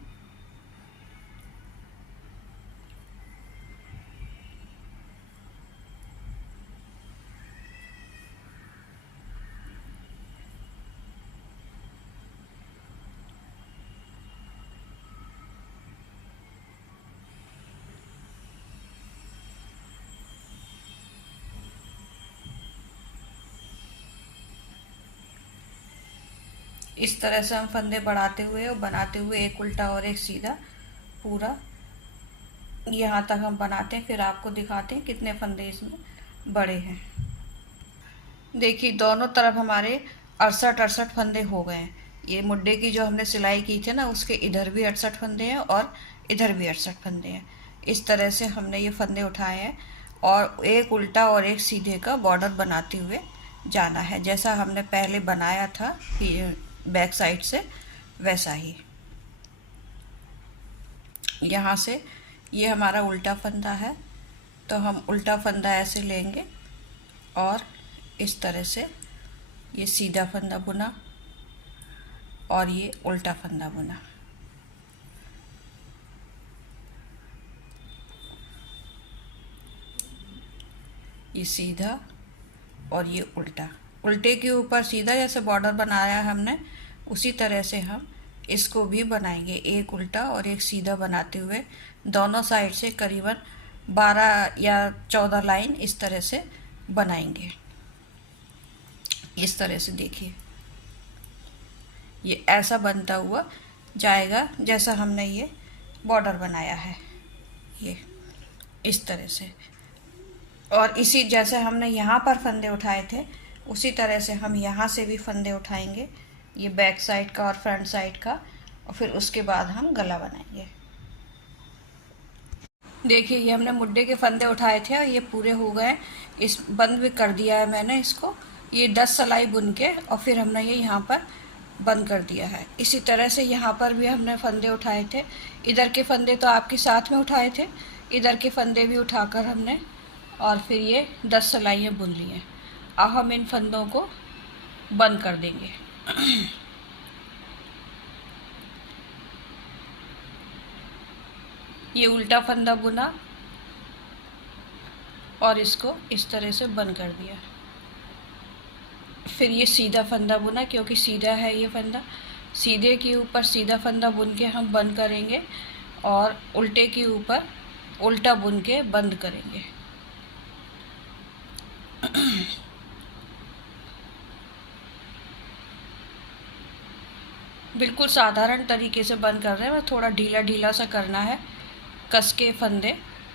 इस तरह से हम फंदे बढ़ाते हुए और बनाते हुए एक उल्टा और एक सीधा पूरा यहाँ तक हम बनाते हैं। फिर आपको दिखाते हैं कितने फंदे इसमें बड़े हैं। देखिए दोनों तरफ हमारे 68 फंदे हो गए हैं। ये मुड्डे की जो हमने सिलाई की थी ना, उसके इधर भी 68 फंदे हैं और इधर भी 68 फंदे हैं। इस तरह से हमने ये फंदे उठाए हैं और एक उल्टा और एक सीधे का बॉर्डर बनाते हुए जाना है, जैसा हमने पहले बनाया था बैक साइड से, वैसा ही। यहाँ से ये हमारा उल्टा फंदा है, तो हम उल्टा फंदा ऐसे लेंगे और इस तरह से ये सीधा फंदा बुना और ये उल्टा फंदा बुना। ये सीधा और ये उल्टा, उल्टे के ऊपर सीधा जैसे बॉर्डर बनाया हमने, उसी तरह से हम इसको भी बनाएंगे। एक उल्टा और एक सीधा बनाते हुए दोनों साइड से करीबन 12 या 14 लाइन इस तरह से बनाएंगे। इस तरह से देखिए ये ऐसा बनता हुआ जाएगा जैसा हमने ये बॉर्डर बनाया है, ये इस तरह से। और इसी जैसे हमने यहाँ पर फंदे उठाए थे, उसी तरह से हम यहाँ से भी फंदे उठाएंगे, ये बैक साइड का और फ्रंट साइड का, और फिर उसके बाद हम गला बनाएंगे। देखिए ये हमने मुड्डे के फंदे उठाए थे और ये पूरे हो गए। इस बंद भी कर दिया है मैंने इसको, ये 10 सिलाई बुन के, और फिर हमने ये यहाँ पर बंद कर दिया है। इसी तरह से यहाँ पर भी हमने फंदे उठाए थे। इधर के फंदे तो आपके साथ में उठाए थे, इधर के फंदे भी उठाकर हमने, और फिर ये 10 सिलाइयाँ बुन ली हैं। अब हम इन फंदों को बंद कर देंगे। ये उल्टा फंदा बुना और इसको इस तरह से बंद कर दिया। फिर ये सीधा फंदा बुना, क्योंकि सीधा है ये फंदा, सीधे के ऊपर सीधा फंदा बुन के हम बंद करेंगे और उल्टे के ऊपर उल्टा बुन के बंद करेंगे। बिल्कुल साधारण तरीके से बंद कर रहे हैं, बस थोड़ा ढीला ढीला सा करना है, कस के फंदे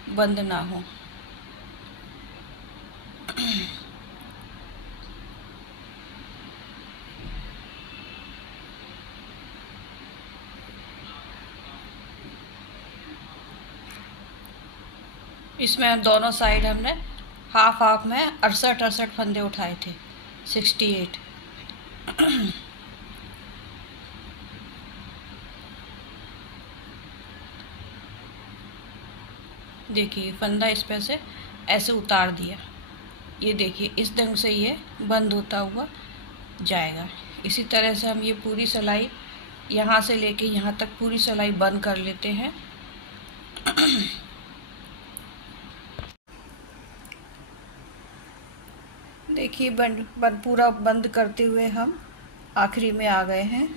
बंद ना हो। इसमें दोनों साइड हमने हाफ हाफ में 68 फंदे उठाए थे, 68। देखिए फंदा इस पे से ऐसे उतार दिया। ये देखिए इस ढंग से ये बंद होता हुआ जाएगा। इसी तरह से हम ये पूरी सिलाई यहाँ से लेके यहाँ तक पूरी सिलाई बंद कर लेते हैं। देखिए पूरा बंद करते हुए हम आखिरी में आ गए हैं।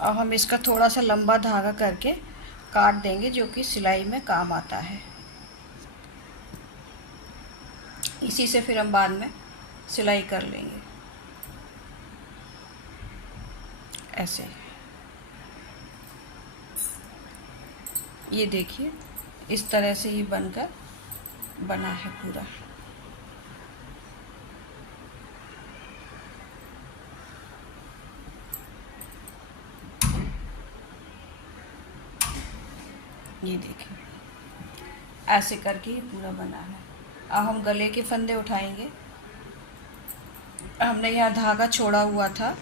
अब हम इसका थोड़ा सा लंबा धागा करके काट देंगे, जो कि सिलाई में काम आता है। इसी से फिर हम बाद में सिलाई कर लेंगे। ऐसे ये देखिए इस तरह से ये बनकर बना है पूरा। ये देखिए ऐसे करके ये पूरा बना है। अब हम गले के फंदे उठाएंगे। हमने यहाँ धागा छोड़ा हुआ था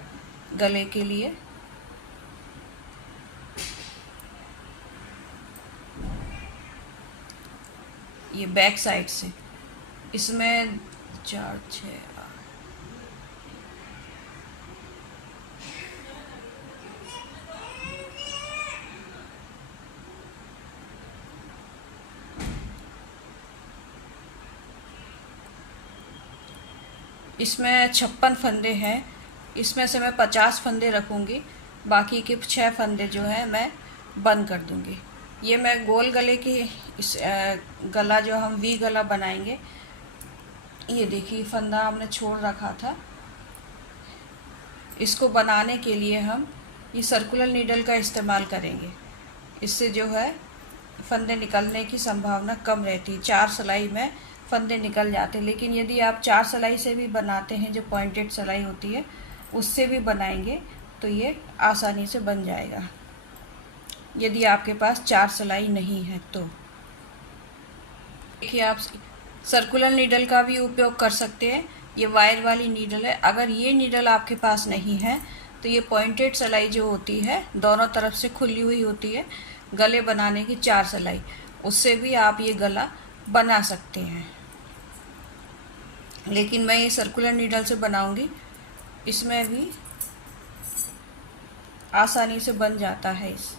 गले के लिए। ये बैक साइड से इसमें 4 6 इसमें 56 फंदे हैं। इसमें से मैं 50 फंदे रखूँगी, बाकी के 6 फंदे जो हैं मैं बंद कर दूँगी। ये मैं गोल गले की इस गला जो हम वी गला बनाएंगे, ये देखिए फंदा हमने छोड़ रखा था। इसको बनाने के लिए हम ये सर्कुलर नीडल का इस्तेमाल करेंगे। इससे जो है फंदे निकलने की संभावना कम रहती है। 4 सिलाई में फंदे निकल जाते हैं। लेकिन यदि आप 4 सिलाई से भी बनाते हैं, जो पॉइंटेड सिलाई होती है उससे भी बनाएंगे तो ये आसानी से बन जाएगा, यदि आपके पास 4 सिलाई नहीं है तो। देखिए आप सर्कुलर नीडल का भी उपयोग कर सकते हैं। ये वायर वाली नीडल है। अगर ये नीडल आपके पास नहीं है तो ये पॉइंटेड सिलाई जो होती है, दोनों तरफ से खुली हुई होती है, गले बनाने की 4 सिलाई, उससे भी आप ये गला बना सकते हैं। लेकिन मैं ये सर्कुलर नीडल से बनाऊंगी, इसमें भी आसानी से बन जाता है। इस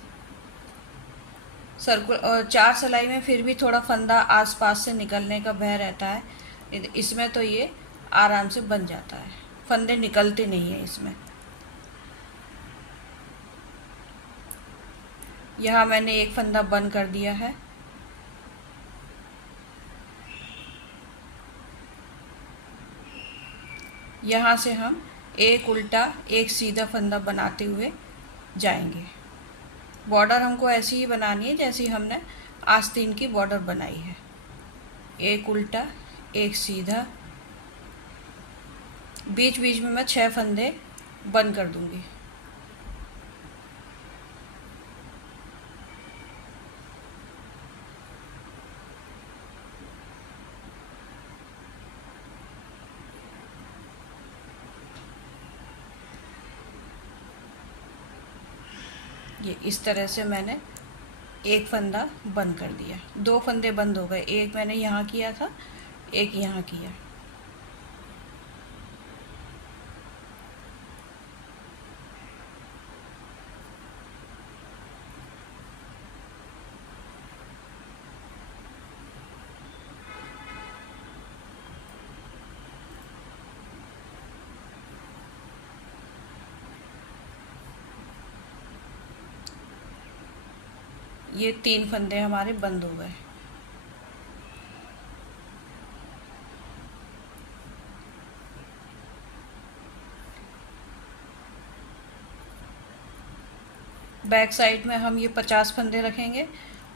और 4 सिलाई में फिर भी थोड़ा फंदा आसपास से निकलने का भय रहता है। इसमें तो ये आराम से बन जाता है, फंदे निकलते नहीं है इसमें। यहाँ मैंने एक फंदा बंद कर दिया है। यहाँ से हम एक उल्टा एक सीधा फंदा बनाते हुए जाएंगे। बॉर्डर हमको ऐसी ही बनानी है जैसी हमने आस्तीन की बॉर्डर बनाई है। एक उल्टा एक सीधा, बीच बीच में मैं 6 फंदे बंद कर दूंगी। ये इस तरह से मैंने एक फंदा बंद कर दिया। 2 फंदे बंद हो गए, एक मैंने यहाँ किया था, एक यहाँ किया। ये 3 फंदे हमारे बंद हो गए। बैक साइड में हम ये 50 फंदे रखेंगे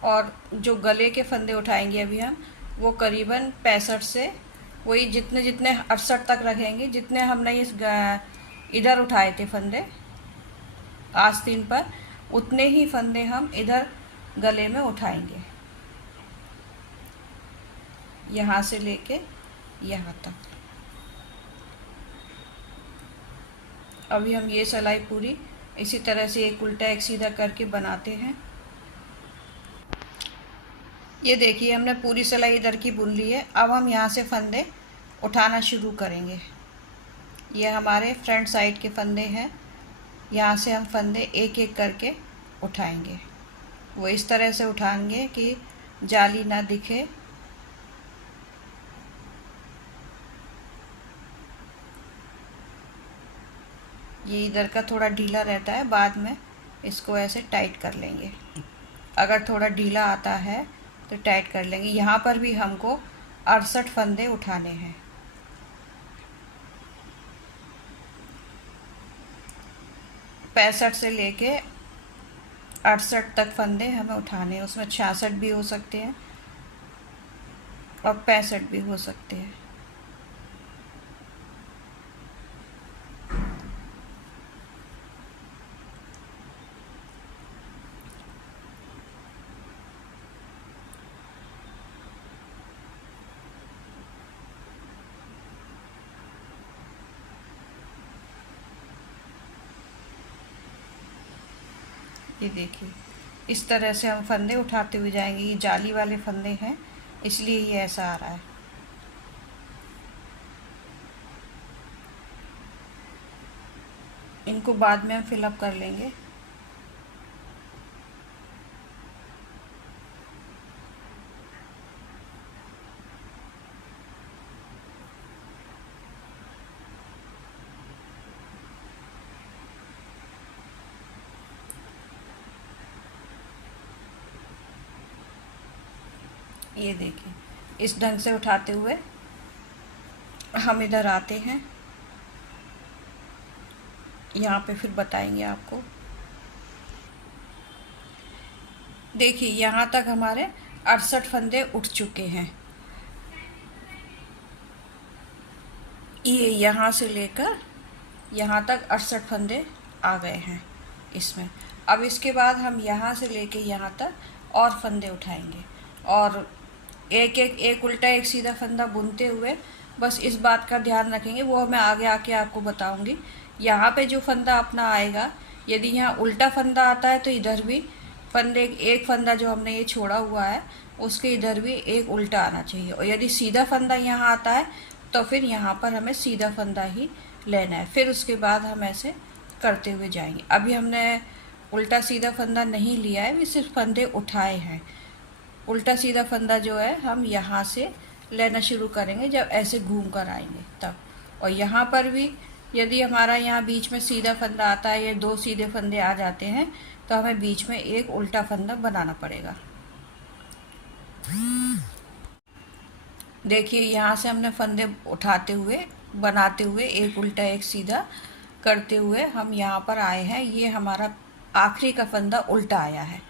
और जो गले के फंदे उठाएंगे अभी हम, वो करीबन 65 से वही जितने जितने 68 तक रखेंगे, जितने हमने इस इधर उठाए थे फंदे आस्तीन पर, उतने ही फंदे हम इधर गले में उठाएंगे, यहाँ से लेके यहाँ तक। अभी हम ये सिलाई पूरी इसी तरह से एक उल्टा एक सीधा करके बनाते हैं। ये देखिए हमने पूरी सिलाई इधर की बुन ली है। अब हम यहाँ से फंदे उठाना शुरू करेंगे। ये हमारे फ्रंट साइड के फंदे हैं, यहाँ से हम फंदे एक एक करके उठाएंगे। वो इस तरह से उठाएंगे कि जाली ना दिखे। ये इधर का थोड़ा ढीला रहता है, बाद में इसको ऐसे टाइट कर लेंगे। अगर थोड़ा ढीला आता है तो टाइट कर लेंगे। यहाँ पर भी हमको 68 फंदे उठाने हैं। पैंसठ से लेके 68 तक फंदे हमें उठाने हैं। उसमें 66 भी हो सकते हैं और 65 भी हो सकते हैं। ये देखिए इस तरह से हम फंदे उठाते हुए जाएंगे। ये जाली वाले फंदे हैं, इसलिए ये ऐसा आ रहा है। इनको बाद में हम फिलअप कर लेंगे। ये देखिए इस ढंग से उठाते हुए हम इधर आते हैं। यहाँ पे फिर बताएंगे आपको। देखिए यहाँ तक हमारे 68 फंदे उठ चुके हैं। ये यहाँ से लेकर यहाँ तक 68 फंदे आ गए हैं इसमें। अब इसके बाद हम यहाँ से लेके यहाँ तक और फंदे उठाएंगे और एक उल्टा एक सीधा फंदा बुनते हुए बस इस बात का ध्यान रखेंगे, वो मैं आगे आके आपको बताऊंगी। यहाँ पे जो फंदा अपना आएगा, यदि यहाँ उल्टा फंदा आता है तो इधर भी फंदे एक फंदा जो हमने ये छोड़ा हुआ है उसके इधर भी एक उल्टा आना चाहिए, और यदि सीधा फंदा यहाँ आता है तो फिर यहाँ पर हमें सीधा फंदा ही लेना है। फिर उसके बाद हम ऐसे करते हुए जाएंगे। अभी हमने उल्टा सीधा फंदा नहीं लिया है, भी सिर्फ फंदे उठाए हैं। उल्टा सीधा फंदा जो है हम यहाँ से लेना शुरू करेंगे जब ऐसे घूम कर आएंगे तब। और यहाँ पर भी यदि हमारा यहाँ बीच में सीधा फंदा आता है या दो सीधे फंदे आ जाते हैं तो हमें बीच में एक उल्टा फंदा बनाना पड़ेगा। देखिए यहाँ से हमने फंदे उठाते हुए बनाते हुए एक उल्टा एक सीधा करते हुए हम यहाँ पर आए हैं। ये हमारा आखिरी का फंदा उल्टा आया है।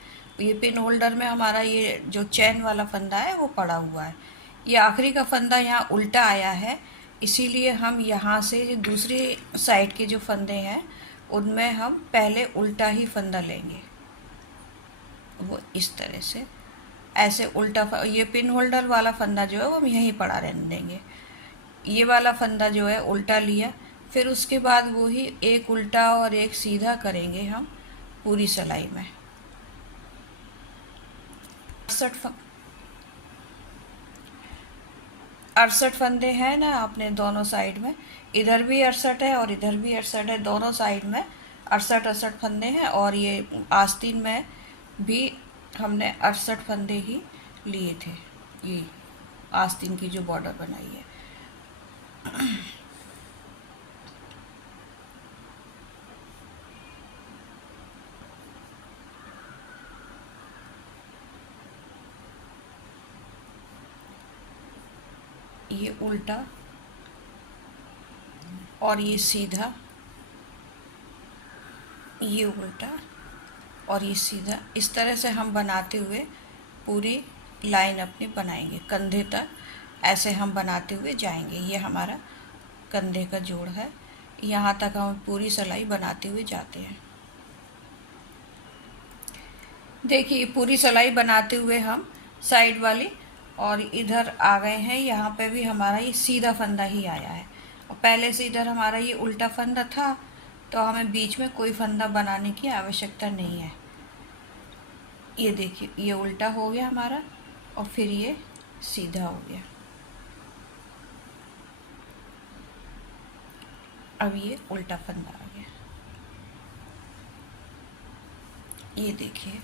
ये पिन होल्डर में हमारा ये जो चैन वाला फंदा है वो पड़ा हुआ है। ये आखिरी का फंदा यहाँ उल्टा आया है, इसीलिए हम यहाँ से दूसरी साइड के जो फंदे हैं उनमें हम पहले उल्टा ही फंदा लेंगे। वो इस तरह से ऐसे उल्टा ये पिन होल्डर वाला फंदा जो है वो हम यहीं पड़ा रहने देंगे। ये वाला फंदा जो है उल्टा लिया, फिर उसके बाद वो ही एक उल्टा और एक सीधा करेंगे हम पूरी सिलाई में। 68 फंदे हैं ना अपने दोनों साइड में, इधर भी 68 है और इधर भी 68 है, दोनों साइड में 68 फंदे हैं। और ये आस्तीन में भी हमने 68 फंदे ही लिए थे। ये आस्तीन की जो बॉर्डर बनाई है। ये उल्टा और ये सीधा, ये उल्टा और ये सीधा, इस तरह से हम बनाते हुए पूरी लाइन अपनी बनाएंगे कंधे तक, ऐसे हम बनाते हुए जाएंगे। ये हमारा कंधे का जोड़ है, यहाँ तक हम पूरी सिलाई बनाते हुए जाते हैं। देखिए पूरी सिलाई बनाते हुए हम साइड वाली और इधर आ गए हैं। यहाँ पे भी हमारा ये सीधा फंदा ही आया है, और पहले से इधर हमारा ये उल्टा फंदा था, तो हमें बीच में कोई फंदा बनाने की आवश्यकता नहीं है। ये देखिए ये उल्टा हो गया हमारा और फिर ये सीधा हो गया। अब ये उल्टा फंदा आ गया। ये देखिए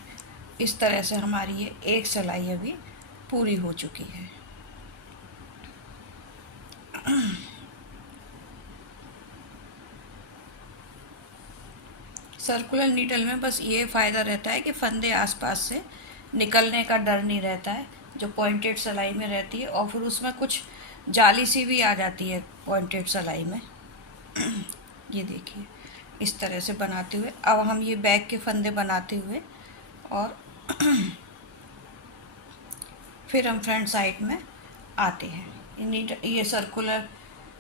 इस तरह से हमारी ये एक सिलाई अभी पूरी हो चुकी है। सर्कुलर नीडल में बस ये फ़ायदा रहता है कि फंदे आसपास से निकलने का डर नहीं रहता है, जो पॉइंटेड सिलाई में रहती है, और फिर उसमें कुछ जाली सी भी आ जाती है पॉइंटेड सिलाई में। ये देखिए इस तरह से बनाते हुए अब हम ये बैक के फंदे बनाते हुए और फिर हम फ्रंट साइड में आते हैं। ये सर्कुलर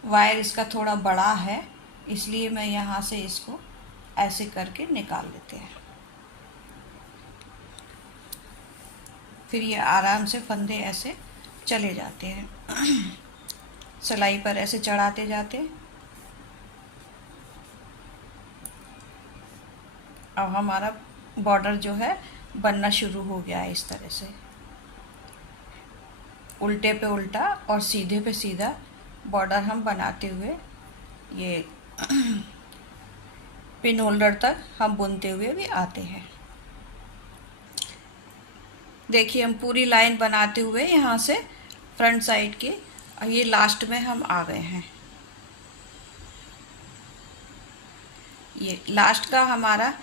वायर इसका थोड़ा बड़ा है, इसलिए मैं यहाँ से इसको ऐसे करके निकाल लेते हैं। फिर ये आराम से फंदे ऐसे चले जाते हैं, सिलाई पर ऐसे चढ़ाते जाते हैं। अब हमारा बॉर्डर जो है बनना शुरू हो गया है। इस तरह से उल्टे पे उल्टा और सीधे पे सीधा बॉर्डर हम बनाते हुए ये पिन होल्डर तक हम बुनते हुए भी आते हैं। देखिए हम पूरी लाइन बनाते हुए यहाँ से फ्रंट साइड के ये लास्ट में हम आ गए हैं। ये लास्ट का हमारा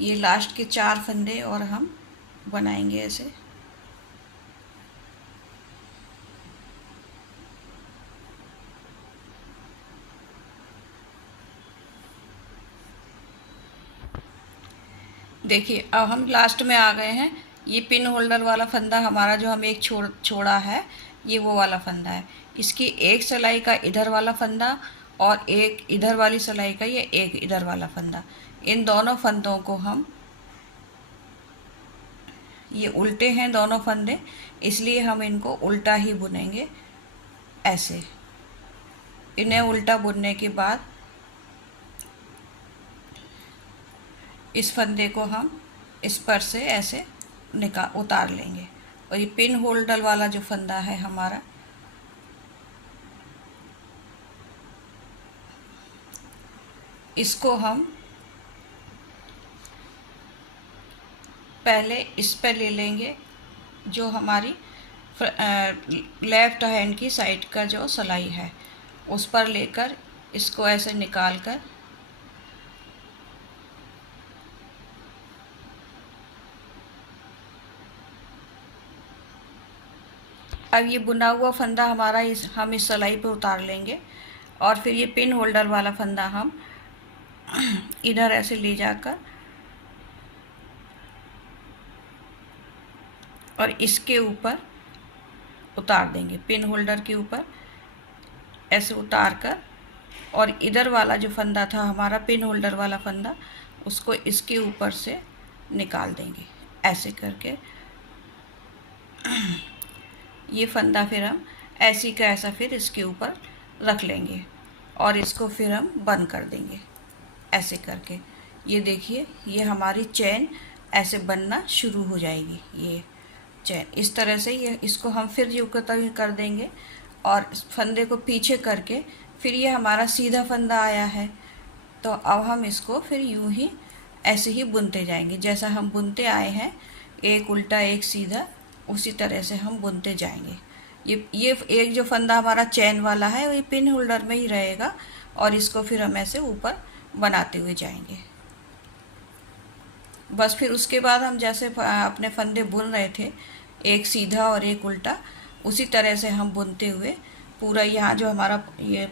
ये लास्ट के 4 फंदे और हम बनाएंगे ऐसे। देखिए अब हम लास्ट में आ गए हैं। ये पिन होल्डर वाला फंदा हमारा जो हम एक छोड़ा है, ये वो वाला फंदा है। इसकी एक सिलाई का इधर वाला फंदा और एक इधर वाली सिलाई का ये एक इधर वाला फंदा, इन दोनों फंदों को हम, ये उल्टे हैं दोनों फंदे, इसलिए हम इनको उल्टा ही बुनेंगे ऐसे। इन्हें उल्टा बुनने के बाद इस फंदे को हम इस पर से ऐसे उतार लेंगे। और ये पिन होल्डर वाला जो फंदा है हमारा, इसको हम पहले इस पे ले लेंगे, जो हमारी लेफ़्ट हैंड की साइड का जो सिलाई है उस पर लेकर इसको ऐसे निकाल कर अब ये बुना हुआ फंदा हमारा हम इस सिलाई पे उतार लेंगे। और फिर ये पिन होल्डर वाला फंदा हम इधर ऐसे ले जाकर और इसके ऊपर उतार देंगे, पिन होल्डर के ऊपर ऐसे उतार कर, और इधर वाला जो फंदा था हमारा पिन होल्डर वाला फंदा, उसको इसके ऊपर से निकाल देंगे ऐसे करके। ये फंदा फिर हम ऐसी का ऐसा फिर इसके ऊपर रख लेंगे और इसको फिर हम बंद कर देंगे ऐसे करके। ये देखिए ये हमारी चेन ऐसे बनना शुरू हो जाएगी। ये चेन इस तरह से, ये इसको हम फिर यूँ कर देंगे और फंदे को पीछे करके फिर ये हमारा सीधा फंदा आया है, तो अब हम इसको फिर यूँ ही ऐसे ही बुनते जाएंगे जैसा हम बुनते आए हैं, एक उल्टा एक सीधा, उसी तरह से हम बुनते जाएंगे। ये एक जो फंदा हमारा चैन वाला है वो पिन होल्डर में ही रहेगा और इसको फिर हम ऐसे ऊपर बनाते हुए जाएंगे। बस फिर उसके बाद हम जैसे अपने फंदे बुन रहे थे, एक सीधा और एक उल्टा, उसी तरह से हम बुनते हुए पूरा यहाँ जो हमारा ये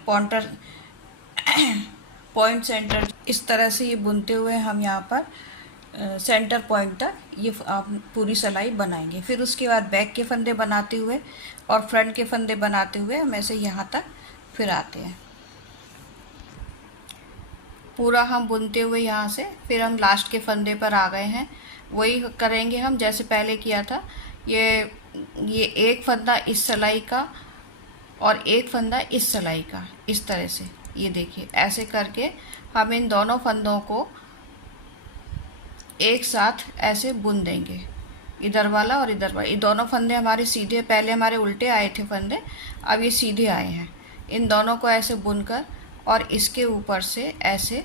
पॉइंट सेंटर, इस तरह से ये बुनते हुए हम यहाँ पर सेंटर पॉइंट तक ये आप पूरी सिलाई बनाएंगे। फिर उसके बाद बैक के फंदे बनाते हुए और फ्रंट के फंदे बनाते हुए हम ऐसे यहाँ तक फिर आते हैं। पूरा हम बुनते हुए यहाँ से फिर हम लास्ट के फंदे पर आ गए हैं। वही करेंगे हम जैसे पहले किया था। ये एक फंदा इस सिलाई का और एक फंदा इस सिलाई का, इस तरह से ये देखिए ऐसे करके हम इन दोनों फंदों को एक साथ ऐसे बुन देंगे, इधर वाला और इधर वाला। ये दोनों फंदे हमारे सीधे, पहले हमारे उल्टे आए थे फंदे, अब ये सीधे आए हैं। इन दोनों को ऐसे बुनकर और इसके ऊपर से ऐसे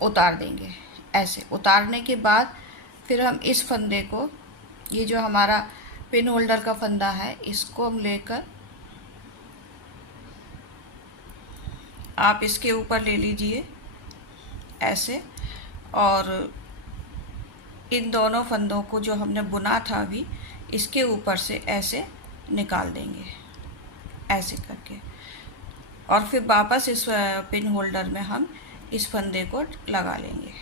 उतार देंगे। ऐसे उतारने के बाद फिर हम इस फंदे को, ये जो हमारा पिन होल्डर का फंदा है, इसको हम लेकर आप इसके ऊपर ले लीजिए ऐसे, और इन दोनों फंदों को जो हमने बुना था अभी, इसके ऊपर से ऐसे निकाल देंगे ऐसे करके, और फिर वापस इस पिन होल्डर में हम इस फंदे को लगा लेंगे।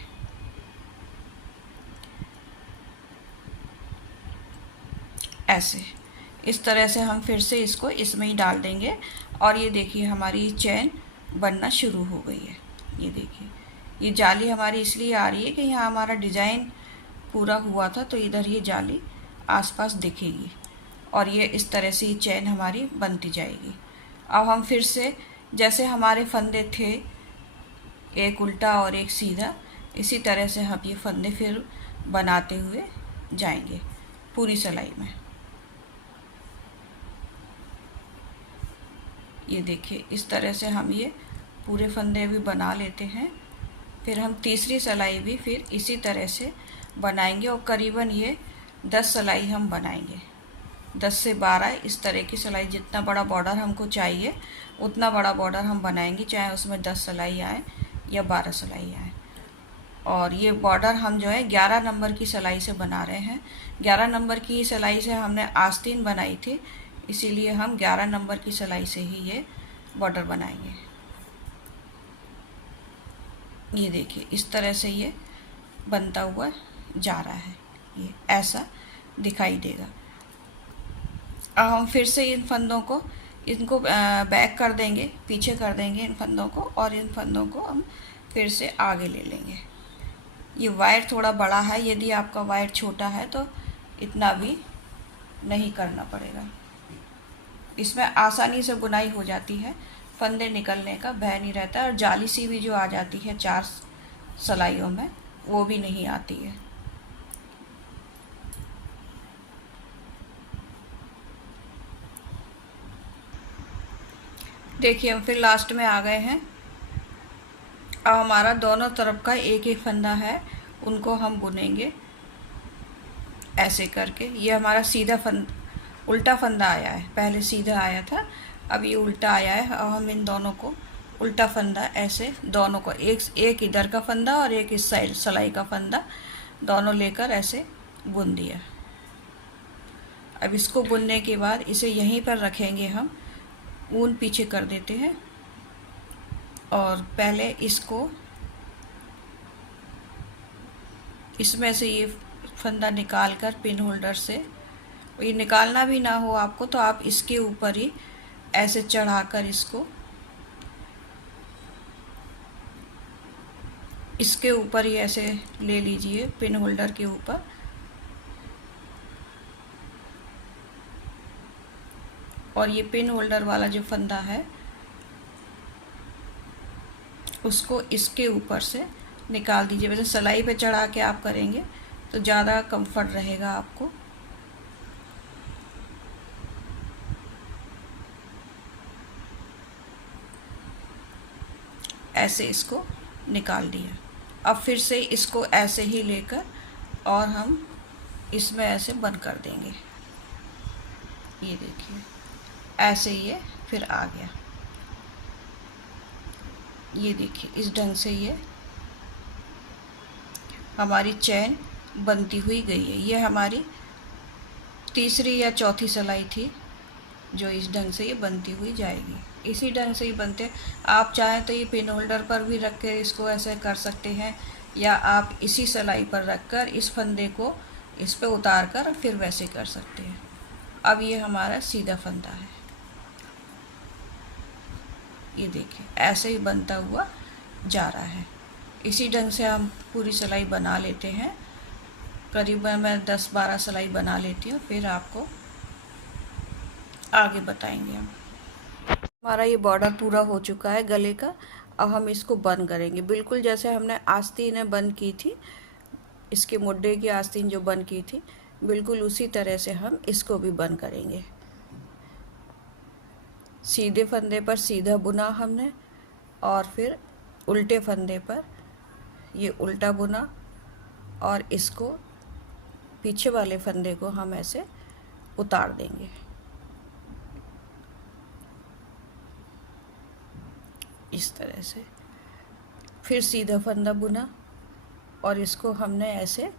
ऐसे इस तरह से हम फिर से इसको इसमें ही डाल देंगे, और ये देखिए हमारी चैन बनना शुरू हो गई है। ये देखिए ये जाली हमारी इसलिए आ रही है कि यहाँ हमारा डिज़ाइन पूरा हुआ था, तो इधर ये जाली आसपास दिखेगी और ये इस तरह से ये चैन हमारी बनती जाएगी। अब हम फिर से जैसे हमारे फंदे थे, एक उल्टा और एक सीधा, इसी तरह से हम ये फंदे फिर बनाते हुए जाएंगे पूरी सिलाई में। ये देखिए इस तरह से हम ये पूरे फंदे भी बना लेते हैं। फिर हम तीसरी सिलाई भी फिर इसी तरह से बनाएंगे, और करीबन ये 10 सिलाई हम बनाएंगे, 10 से 12 इस तरह की सिलाई। जितना बड़ा बॉर्डर हमको चाहिए उतना बड़ा बॉर्डर हम बनाएंगे, चाहे उसमें 10 सिलाई आए या 12 सिलाई आए। और ये बॉर्डर हम जो है 11 नंबर की सिलाई से बना रहे हैं। 11 नंबर की सिलाई से हमने आस्तीन बनाई थी, इसीलिए हम 11 नंबर की सिलाई से ही ये बॉर्डर बनाएंगे। ये देखिए इस तरह से ये बनता हुआ जा रहा है, ये ऐसा दिखाई देगा। अब हम फिर से इन फंदों को, इनको बैक कर देंगे, पीछे कर देंगे इन फंदों को, और इन फंदों को हम फिर से आगे ले लेंगे। ये वायर थोड़ा बड़ा है, यदि आपका वायर छोटा है तो इतना भी नहीं करना पड़ेगा। इसमें आसानी से बुनाई हो जाती है, फंदे निकलने का भय नहीं रहता, और जाली सी भी जो आ जाती है 4 सिलाइयों में, वो भी नहीं आती है। देखिए हम फिर लास्ट में आ गए हैं। अब हमारा दोनों तरफ का एक एक फंदा है, उनको हम बुनेंगे ऐसे करके। ये हमारा सीधा उल्टा फंदा आया है, पहले सीधा आया था, अब ये उल्टा आया है। अब हम इन दोनों को उल्टा फंदा ऐसे, दोनों को एक इधर का फंदा और एक इस साइड सिलाई का फंदा, दोनों लेकर ऐसे बुन दिया। अब इसको बुनने के बाद इसे यहीं पर रखेंगे हम, ऊन पीछे कर देते हैं, और पहले इसको इसमें से ये फंदा निकाल कर पिन होल्डर से, ये निकालना भी ना हो आपको तो आप इसके ऊपर ही ऐसे चढ़ाकर इसके ऊपर ही ऐसे ले लीजिए पिन होल्डर के ऊपर, और ये पिन होल्डर वाला जो फंदा है उसको इसके ऊपर से निकाल दीजिए। वैसे सिलाई पे चढ़ा के आप करेंगे तो ज़्यादा कंफर्ट रहेगा आपको। ऐसे इसको निकाल दिया। अब फिर से इसको ऐसे ही लेकर और हम इसमें ऐसे बंद कर देंगे। ये देखिए ऐसे ये फिर आ गया। ये देखिए इस ढंग से ये हमारी चैन बनती हुई गई है। ये हमारी तीसरी या चौथी सिलाई थी जो इस ढंग से ये बनती हुई जाएगी। इसी ढंग से ही बनते। आप चाहें तो ये पिन होल्डर पर भी रख कर इसको ऐसे कर सकते हैं, या आप इसी सिलाई पर रख कर इस फंदे को इस पे उतार कर फिर वैसे कर सकते हैं। अब ये हमारा सीधा फंदा है, ये देखिए ऐसे ही बनता हुआ जा रहा है। इसी ढंग से हम पूरी सिलाई बना लेते हैं। करीबन मैं 10-12 सिलाई बना लेती हूँ, फिर आपको आगे बताएंगे हम। हमारा ये बॉर्डर पूरा हो चुका है गले का। अब हम इसको बंद करेंगे, बिल्कुल जैसे हमने आस्तीन बंद की थी, इसके मुड्ढे की आस्तीन जो बंद की थी, बिल्कुल उसी तरह से हम इसको भी बंद करेंगे। सीधे फंदे पर सीधा बुना हमने, और फिर उल्टे फंदे पर ये उल्टा बुना, और इसको पीछे वाले फंदे को हम ऐसे उतार देंगे, इस तरह से। फिर सीधा फंदा बुना और इसको हमने ऐसे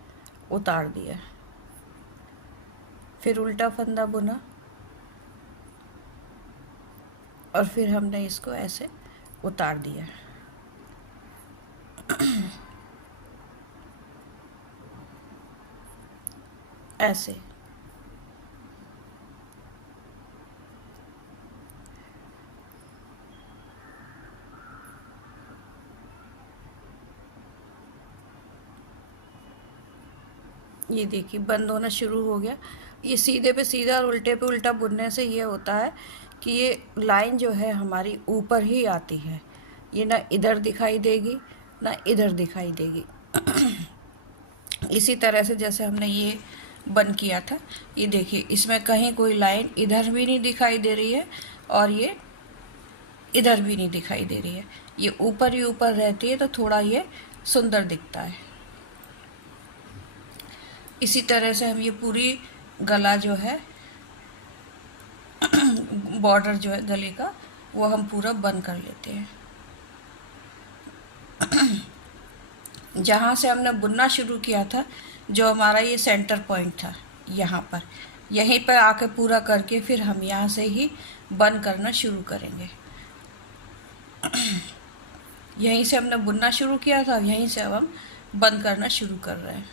उतार दिया। फिर उल्टा फंदा बुना और फिर हमने इसको ऐसे उतार दिया। ऐसे ये देखिए बंद होना शुरू हो गया। ये सीधे पे सीधा और उल्टे पे उल्टा बुनने से ये होता है कि ये लाइन जो है हमारी ऊपर ही आती है, ये ना इधर दिखाई देगी ना इधर दिखाई देगी। इसी तरह से जैसे हमने ये बंद किया था, ये देखिए इसमें कहीं कोई लाइन इधर भी नहीं दिखाई दे रही है और ये इधर भी नहीं दिखाई दे रही है, ये ऊपर ही ऊपर रहती है, तो थोड़ा ये सुंदर दिखता है। इसी तरह से हम ये पूरी गला जो है बॉर्डर जो है गले का, वो हम पूरा बंद कर लेते हैं। जहाँ से हमने बुनना शुरू किया था, जो हमारा ये सेंटर पॉइंट था, यहाँ पर यहीं पर आके पूरा करके फिर हम यहाँ से ही बंद करना शुरू करेंगे। यहीं से हमने बुनना शुरू किया था, यहीं से अब हम बंद करना शुरू कर रहे हैं।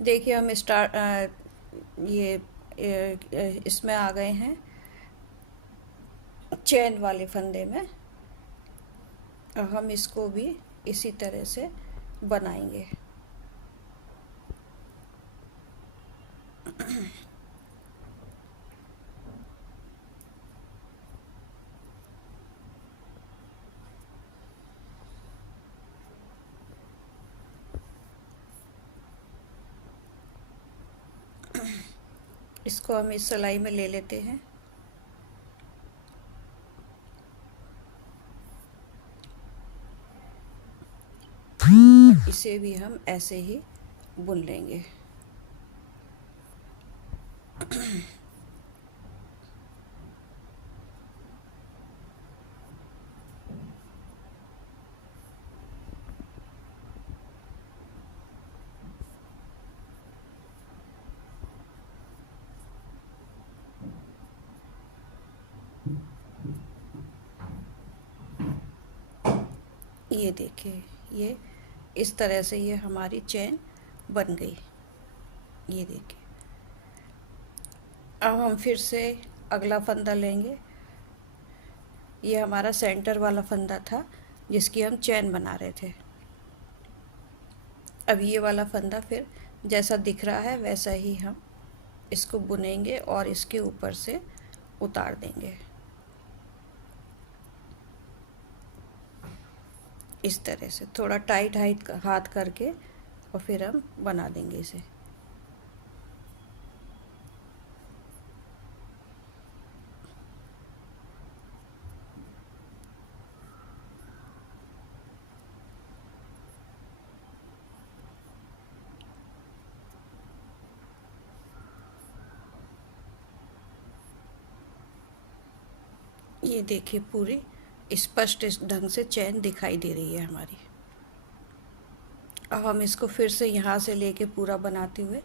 देखिए हम इसमें आ गए हैं चैन वाले फंदे में। अब हम इसको भी इसी तरह से बनाएंगे। इसको हम इस सिलाई में ले लेते हैं। इसे भी हम ऐसे ही बुन लेंगे। ये देखिए, ये इस तरह से ये हमारी चैन बन गई। ये देखिए, अब हम फिर से अगला फंदा लेंगे। ये हमारा सेंटर वाला फंदा था जिसकी हम चैन बना रहे थे। अब ये वाला फंदा फिर जैसा दिख रहा है वैसा ही हम इसको बुनेंगे और इसके ऊपर से उतार देंगे, इस तरह से थोड़ा टाइट हाथ करके, और फिर हम बना देंगे इसे। ये देखिए पूरी स्पष्ट इस ढंग से चैन दिखाई दे रही है हमारी। अब हम इसको फिर से यहाँ से लेके पूरा बनाते हुए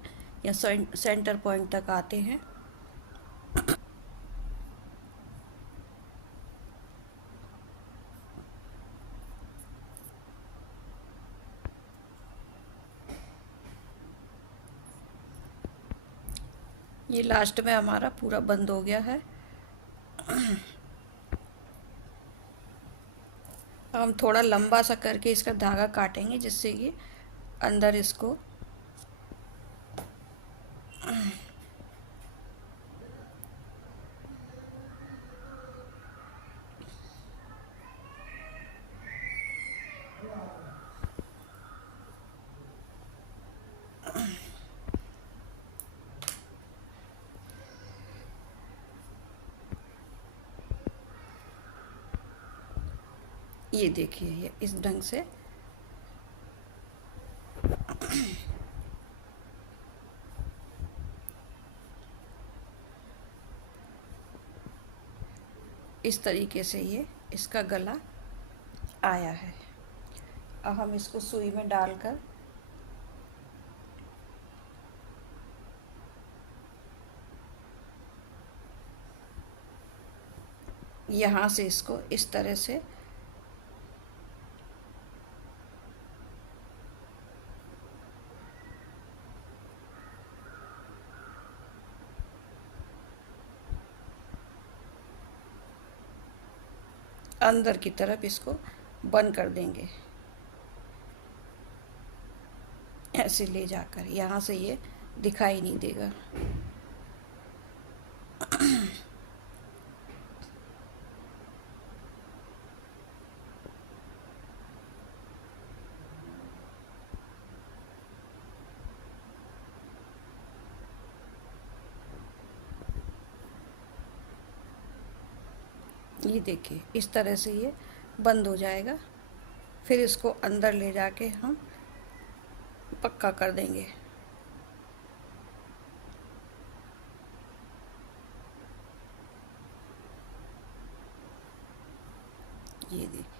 या सेंटर पॉइंट तक आते हैं। ये लास्ट में हमारा पूरा बंद हो गया है। हम थोड़ा लंबा सा करके इसका धागा काटेंगे जिससे कि अंदर इसको ये देखिए ये इस ढंग से इस तरीके से ये इसका गला आया है। अब हम इसको सुई में डालकर यहाँ से इसको इस तरह से अंदर की तरफ इसको बंद कर देंगे, ऐसे ले जाकर यहाँ से ये दिखाई नहीं देगा। ये देखिए इस तरह से ये बंद हो जाएगा। फिर इसको अंदर ले जाके हम पक्का कर देंगे। ये देखिए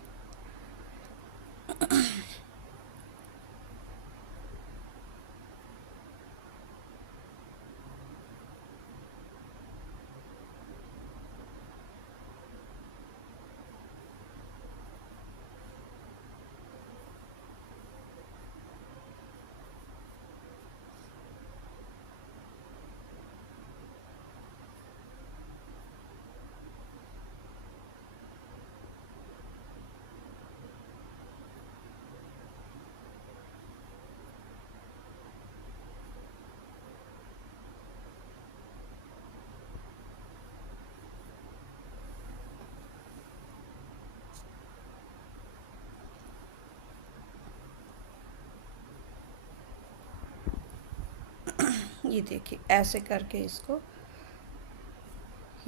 ये देखिए ऐसे करके इसको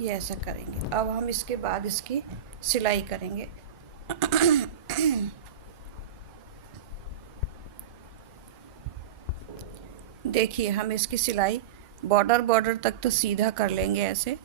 ये ऐसा करेंगे। अब हम इसके बाद इसकी सिलाई करेंगे। देखिए हम इसकी सिलाई बॉर्डर तक तो सीधा कर लेंगे ऐसे।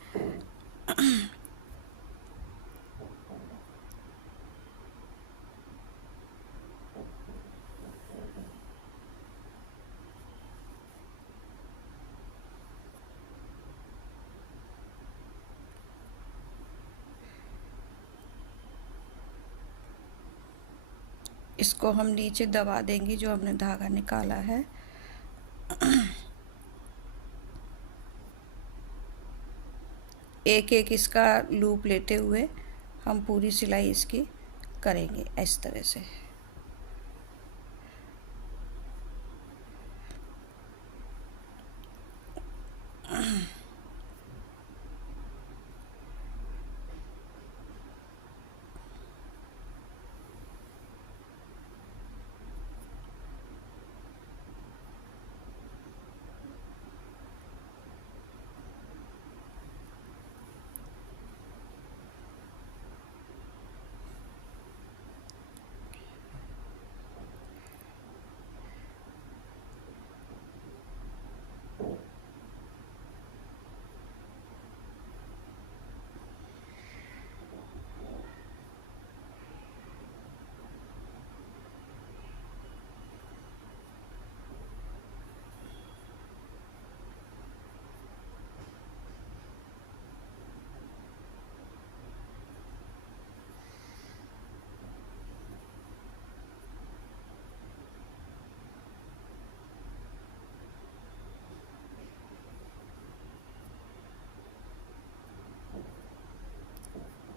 इसको हम नीचे दबा देंगे जो हमने धागा निकाला है। एक एक इसका लूप लेते हुए हम पूरी सिलाई इसकी करेंगे इस तरह से।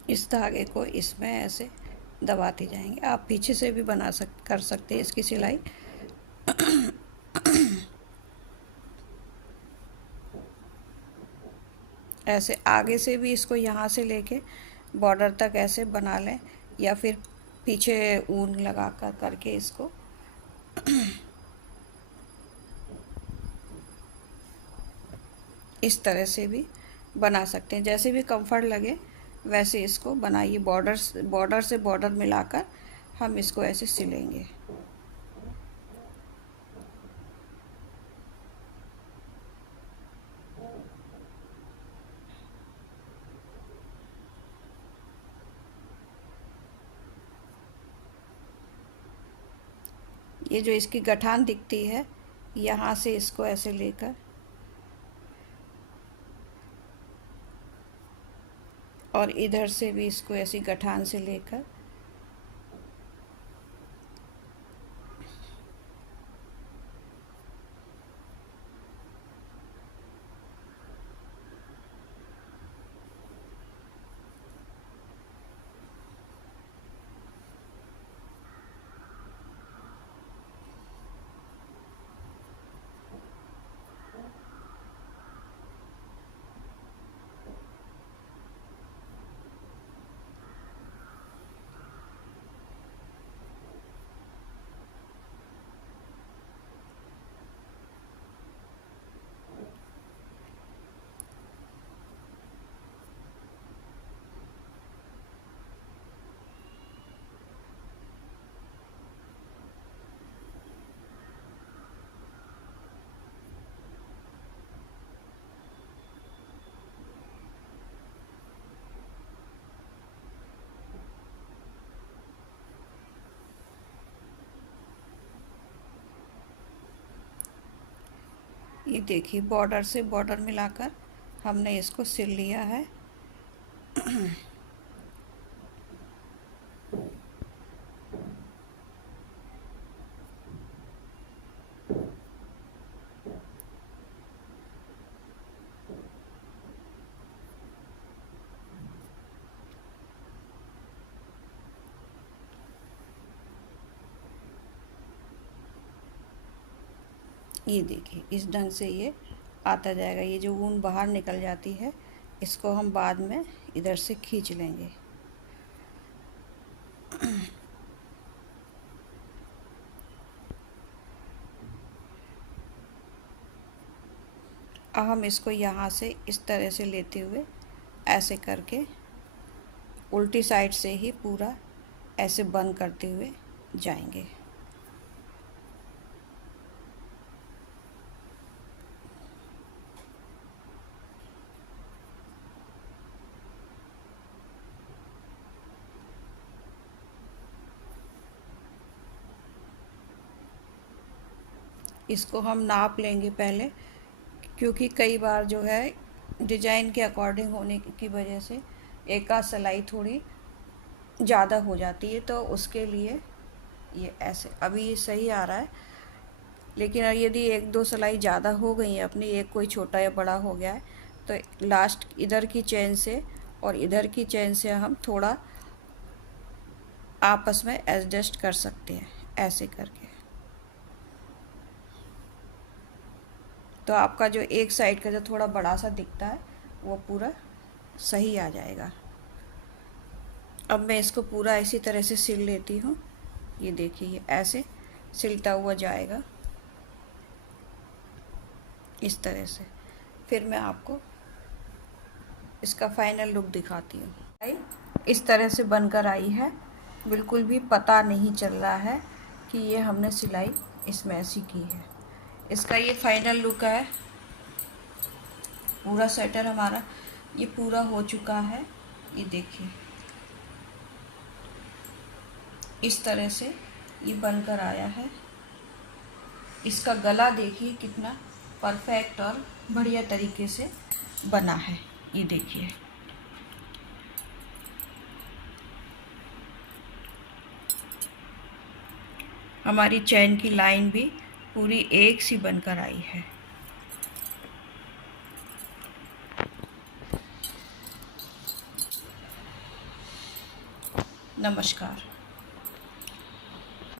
इस धागे को इसमें ऐसे दबाते जाएंगे। आप पीछे से भी कर सकते हैं इसकी सिलाई। ऐसे आगे से भी इसको यहाँ से लेके बॉर्डर तक ऐसे बना लें, या फिर पीछे ऊन लगा कर करके इसको इस तरह से भी बना सकते हैं। जैसे भी कंफर्ट लगे वैसे इसको बनाइए। बॉर्डर से बॉर्डर मिलाकर हम इसको ऐसे सिलेंगे। ये जो इसकी गठान दिखती है, यहाँ से इसको ऐसे लेकर और इधर से भी इसको ऐसी गठान से लेकर ये देखिए बॉर्डर से बॉर्डर मिलाकर हमने इसको सिल लिया है। ये देखिए इस ढंग से ये आता जाएगा। ये जो ऊन बाहर निकल जाती है इसको हम बाद में इधर से खींच लेंगे। अब हम इसको यहाँ से इस तरह से लेते हुए ऐसे करके उल्टी साइड से ही पूरा ऐसे बंद करते हुए जाएंगे। इसको हम नाप लेंगे पहले, क्योंकि कई बार जो है डिजाइन के अकॉर्डिंग होने की वजह से एक आध सिलाई थोड़ी ज़्यादा हो जाती है, तो उसके लिए ये ऐसे अभी ये सही आ रहा है। लेकिन यदि एक दो सिलाई ज़्यादा हो गई है अपनी, एक कोई छोटा या बड़ा हो गया है, तो लास्ट इधर की चेन से और इधर की चेन से हम थोड़ा आपस में एडजस्ट कर सकते हैं ऐसे करके। तो आपका जो एक साइड का जो थोड़ा बड़ा सा दिखता है वो पूरा सही आ जाएगा। अब मैं इसको पूरा इसी तरह से सिल लेती हूँ। ये देखिए ये ऐसे सिलता हुआ जाएगा इस तरह से। फिर मैं आपको इसका फाइनल लुक दिखाती हूँ। इस तरह से बनकर आई है, बिल्कुल भी पता नहीं चल रहा है कि ये हमने सिलाई इसमें ऐसी की है। इसका ये फाइनल लुक है। पूरा स्वेटर हमारा ये पूरा हो चुका है। ये देखिए इस तरह से ये बनकर आया है। इसका गला देखिए कितना परफेक्ट और बढ़िया तरीके से बना है। ये देखिए हमारी चैन की लाइन भी पूरी एक सी बनकर आई है। नमस्कार।